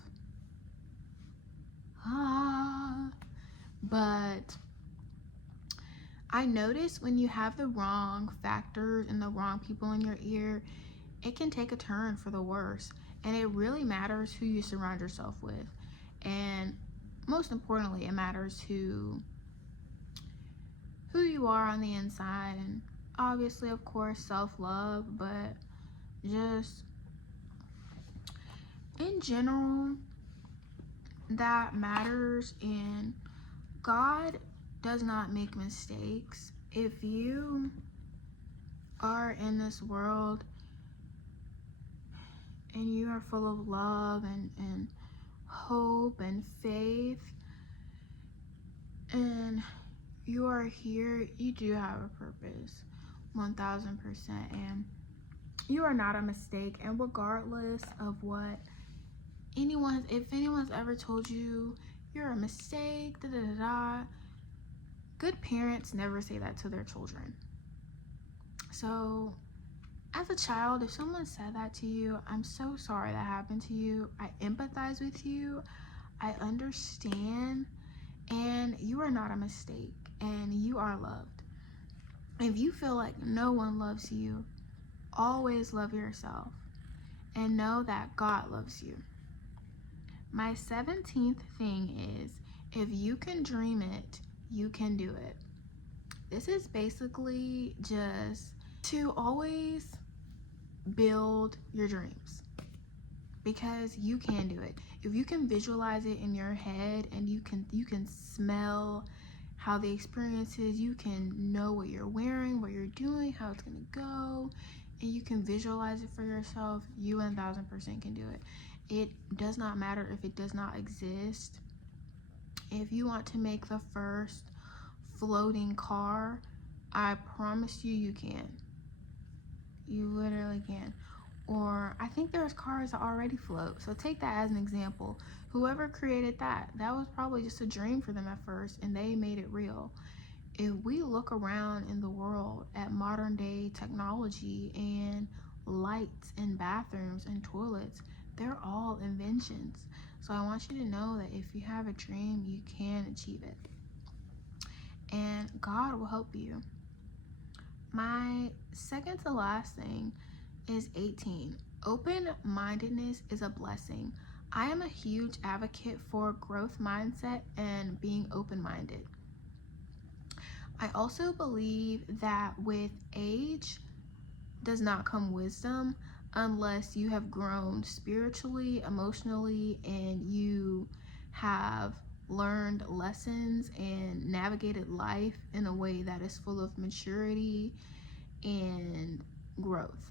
but I notice when you have the wrong factors and the wrong people in your ear, it can take a turn for the worse. And it really matters who you surround yourself with. And most importantly, it matters who you are on the inside. And obviously, of course, self-love, but just in general, that matters. And God does not make mistakes. If you are in this world, and you are full of love and hope and faith, and you are here, you do have a purpose, 1000%, and you are not a mistake. And regardless of what if anyone's ever told you you're a mistake, good parents never say that to their children. So as a child, if someone said that to you, I'm so sorry that happened to you. I empathize with you. I understand. And you are not a mistake, and you are loved. If you feel like no one loves you, always love yourself and know that God loves you. My 17th thing is, if you can dream it, you can do it. This is basically just to always build your dreams, because you can do it. If you can visualize it in your head, and you can smell how the experience is, you can know what you're wearing, what you're doing, how it's gonna go, and you can visualize it for yourself, you 1000% can do it. It does not matter if it does not exist. If you want to make the first floating car, I promise you, you can. You literally can. Or I think there's cars that already float, so take that as an example. Whoever created that was probably just a dream for them at first, and they made it real. If we look around in the world at modern day technology and lights and bathrooms and toilets, they're all inventions. So I want you to know that if you have a dream, you can achieve it, and God will help you. My second to last thing is 18. Open-mindedness is a blessing. I am a huge advocate for growth mindset and being open-minded. I also believe that with age does not come wisdom unless you have grown spiritually, emotionally, and you have learned lessons and navigated life in a way that is full of maturity and growth.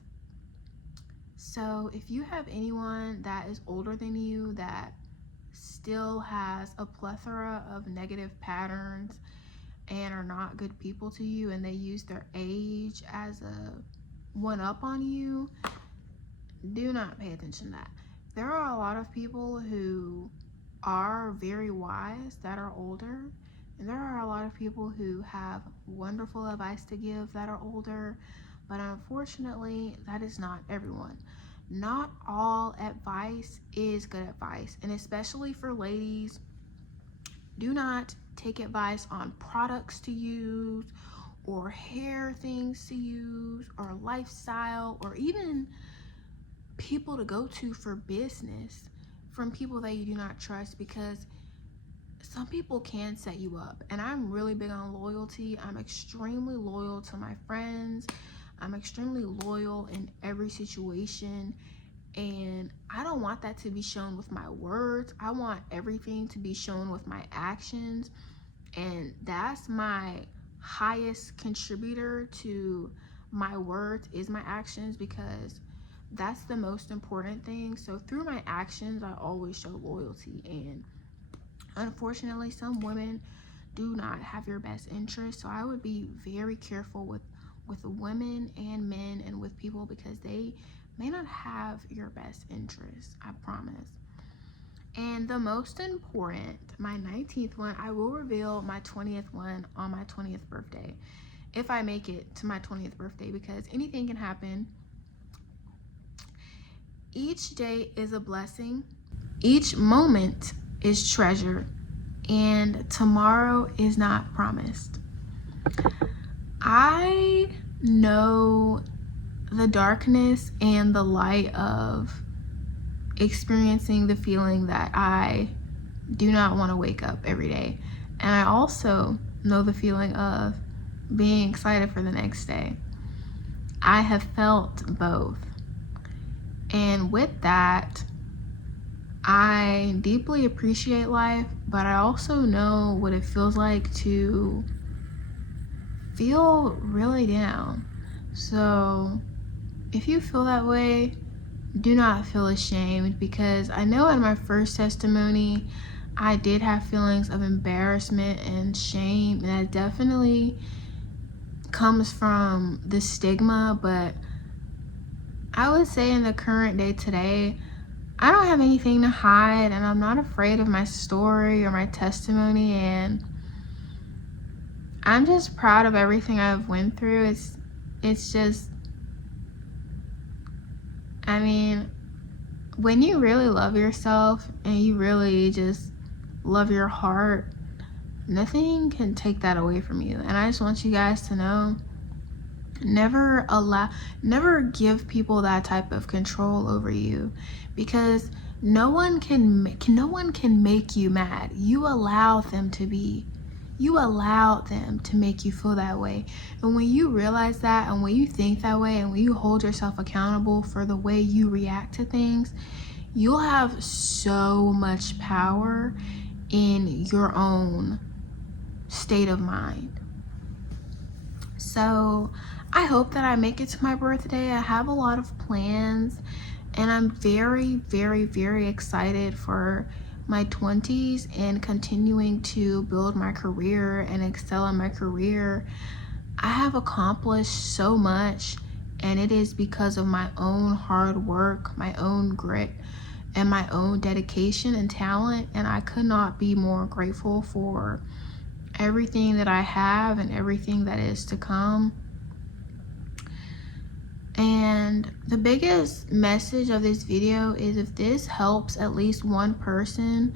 So if you have anyone that is older than you that still has a plethora of negative patterns and are not good people to you, and they use their age as a one up on you, do not pay attention to that. There are a lot of people who are very wise that are older, and there are a lot of people who have wonderful advice to give that are older, but unfortunately that is not everyone. Not all advice is good advice, and especially for ladies, do not take advice on products to use or hair things to use or lifestyle or even people to go to for business from people that you do not trust, because some people can set you up. And I'm really big on loyalty. I'm extremely loyal to my friends. I'm extremely loyal in every situation, and I don't want that to be shown with my words. I want everything to be shown with my actions, and that's my highest contributor to my words is my actions, because that's the most important thing. So through my actions, I always show loyalty, and unfortunately some women do not have your best interest. So I would be very careful with women and men and with people, because they may not have your best interest, I promise. And the most important, my 19th one, I will reveal my 20th one on my 20th birthday, if I make it to my 20th birthday, because anything can happen. Each day is a blessing, each moment is treasure, and tomorrow is not promised. I know the darkness and the light of experiencing the feeling that I do not want to wake up every day. And I also know the feeling of being excited for the next day. I have felt both. And with that, I deeply appreciate life, but I also know what it feels like to feel really down. So if you feel that way, do not feel ashamed, because I know in my first testimony I did have feelings of embarrassment and shame, and that definitely comes from the stigma. But I would say in the current day today, I don't have anything to hide, and I'm not afraid of my story or my testimony, and I'm just proud of everything I've went through. It's just, I mean, when you really love yourself and you really just love your heart, nothing can take that away from you. And I just want you guys to know, never give people that type of control over you, because no one can make you mad. You allow them to make you feel that way. And when you realize that, and when you think that way, and when you hold yourself accountable for the way you react to things, you'll have so much power in your own state of mind. So I hope that I make it to my birthday. I have a lot of plans, and I'm very, very, very excited for my 20s and continuing to build my career and excel in my career. I have accomplished so much, and it is because of my own hard work, my own grit, and my own dedication and talent. And I could not be more grateful for everything that I have and everything that is to come. And the biggest message of this video is, if this helps at least one person,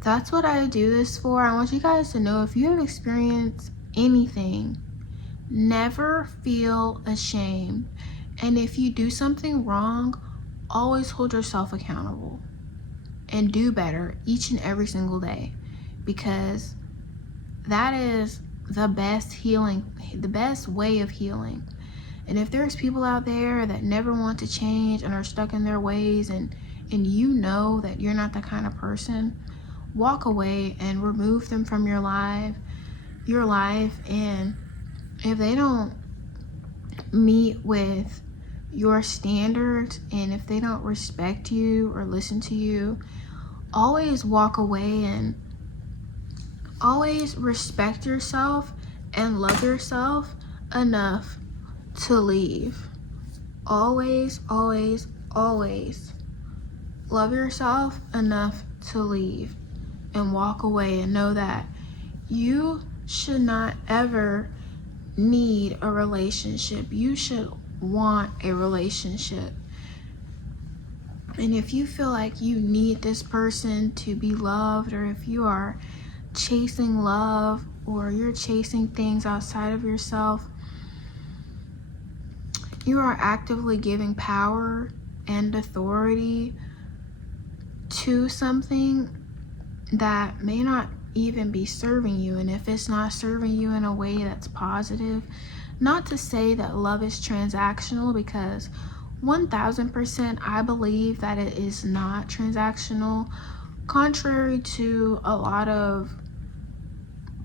that's what I do this for. I want you guys to know, if you have experienced anything, never feel ashamed. And if you do something wrong, always hold yourself accountable and do better each and every single day, because that is the best healing, the best way of healing. And if there's people out there that never want to change and are stuck in their ways, and you know that you're not that kind of person, walk away and remove them from your life. And if they don't meet with your standards, and if they don't respect you or listen to you, always walk away, and always respect yourself and love yourself enough to leave. Always, always, always love yourself enough to leave and walk away, and know that you should not ever need a relationship. You should want a relationship. And if you feel like you need this person to be loved, or if you are chasing love, or you're chasing things outside of yourself, you are actively giving power and authority to something that may not even be serving you. And if it's not serving you in a way that's positive, not to say that love is transactional, because 1000% I believe that it is not transactional. Contrary to a lot of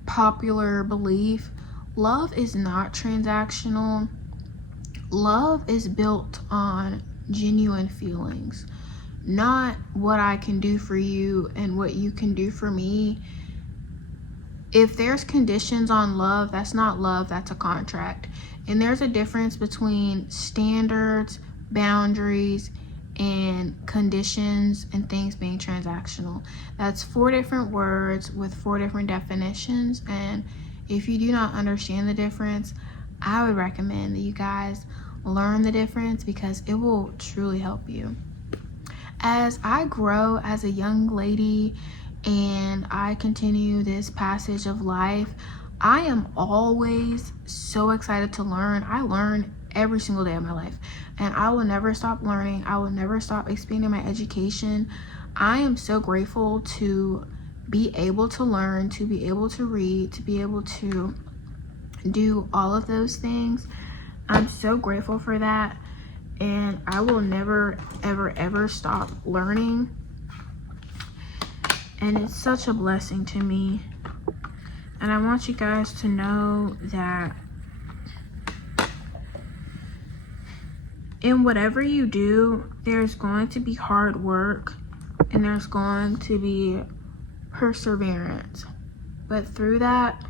popular belief, love is not transactional. Love is built on genuine feelings, not what I can do for you and what you can do for me. If there's conditions on love, that's not love, that's a contract. And there's a difference between standards, boundaries, and conditions and things being transactional. That's 4 different words with 4 different definitions. And if you do not understand the difference, I would recommend that you guys learn the difference, because it will truly help you. As I grow as a young lady and I continue this passage of life, I am always so excited to learn. I learn every single day of my life, and I will never stop learning. I will never stop expanding my education. I am so grateful to be able to learn, to be able to read, to be able to do all of those things. I'm so grateful for that, and I will never, ever, ever stop learning. And it's such a blessing to me. And I want you guys to know that in whatever you do, there's going to be hard work and there's going to be perseverance. But through that,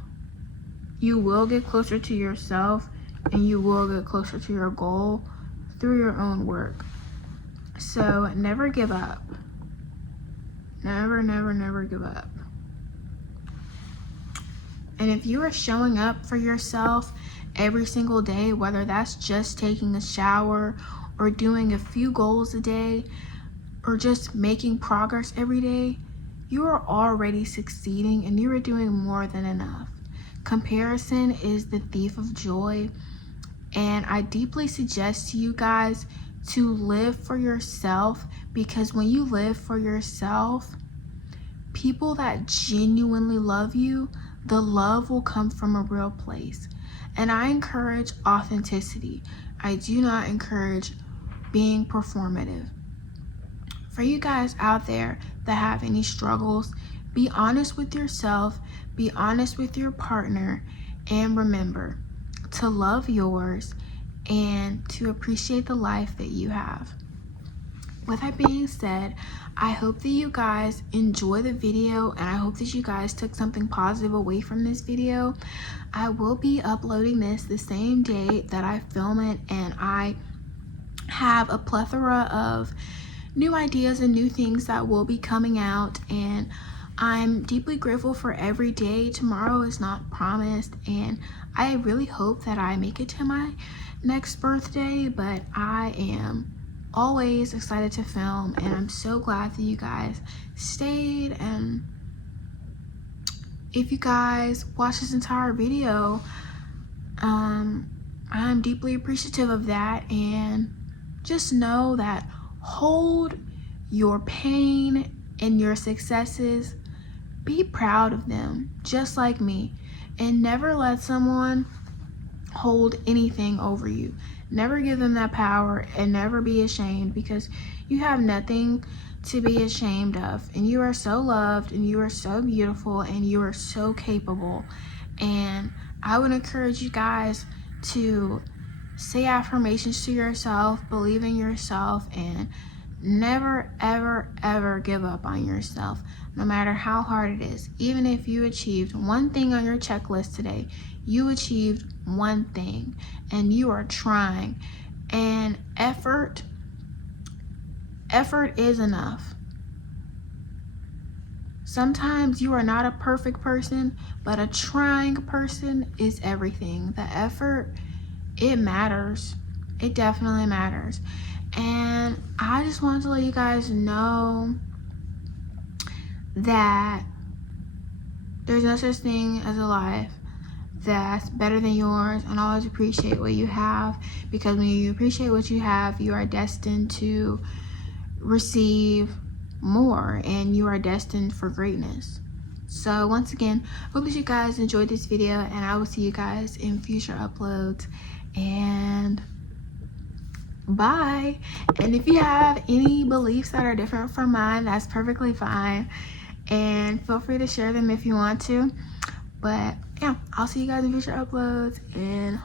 you will get closer to yourself and you will get closer to your goal through your own work. So never give up. Never, never, never give up. And if you are showing up for yourself every single day, whether that's just taking a shower or doing a few goals a day or just making progress every day, you are already succeeding and you are doing more than enough. Comparison is the thief of joy, and I deeply suggest to you guys to live for yourself, because when you live for yourself, people that genuinely love you, the love will come from a real place. And I encourage authenticity. I do not encourage being performative. For you guys out there that have any struggles, be honest with yourself, be honest with your partner, and remember to love yours and to appreciate the life that you have. With that being said, I hope that you guys enjoy the video and I hope that you guys took something positive away from this video. I will be uploading this the same day that I film it, and I have a plethora of new ideas and new things that will be coming out, and I'm deeply grateful for every day. Tomorrow is not promised, and I really hope that I make it to my next birthday, but I am always excited to film, and I'm so glad that you guys stayed. And if you guys watched this entire video, I'm deeply appreciative of that, and just know that hold your pain and your successes, be proud of them just like me, and never let someone hold anything over you. Never give them that power, and never be ashamed, because you have nothing to be ashamed of, and you are so loved and you are so beautiful and you are so capable. And I would encourage you guys to say affirmations to yourself, believe in yourself, and never ever ever give up on yourself, no matter how hard it is. Even if you achieved one thing on your checklist today, you achieved one thing and you are trying, and effort is enough. Sometimes you are not a perfect person, but a trying person is everything. The effort, it matters. It definitely matters. And I just wanted to let you guys know that there's no such thing as a life that's better than yours, and always appreciate what you have, because when you appreciate what you have, you are destined to receive more and you are destined for greatness. So once again, hope that you guys enjoyed this video, and I will see you guys in future uploads, and bye. And if you have any beliefs that are different from mine, that's perfectly fine, and feel free to share them if you want to. But yeah, I'll see you guys in future uploads, and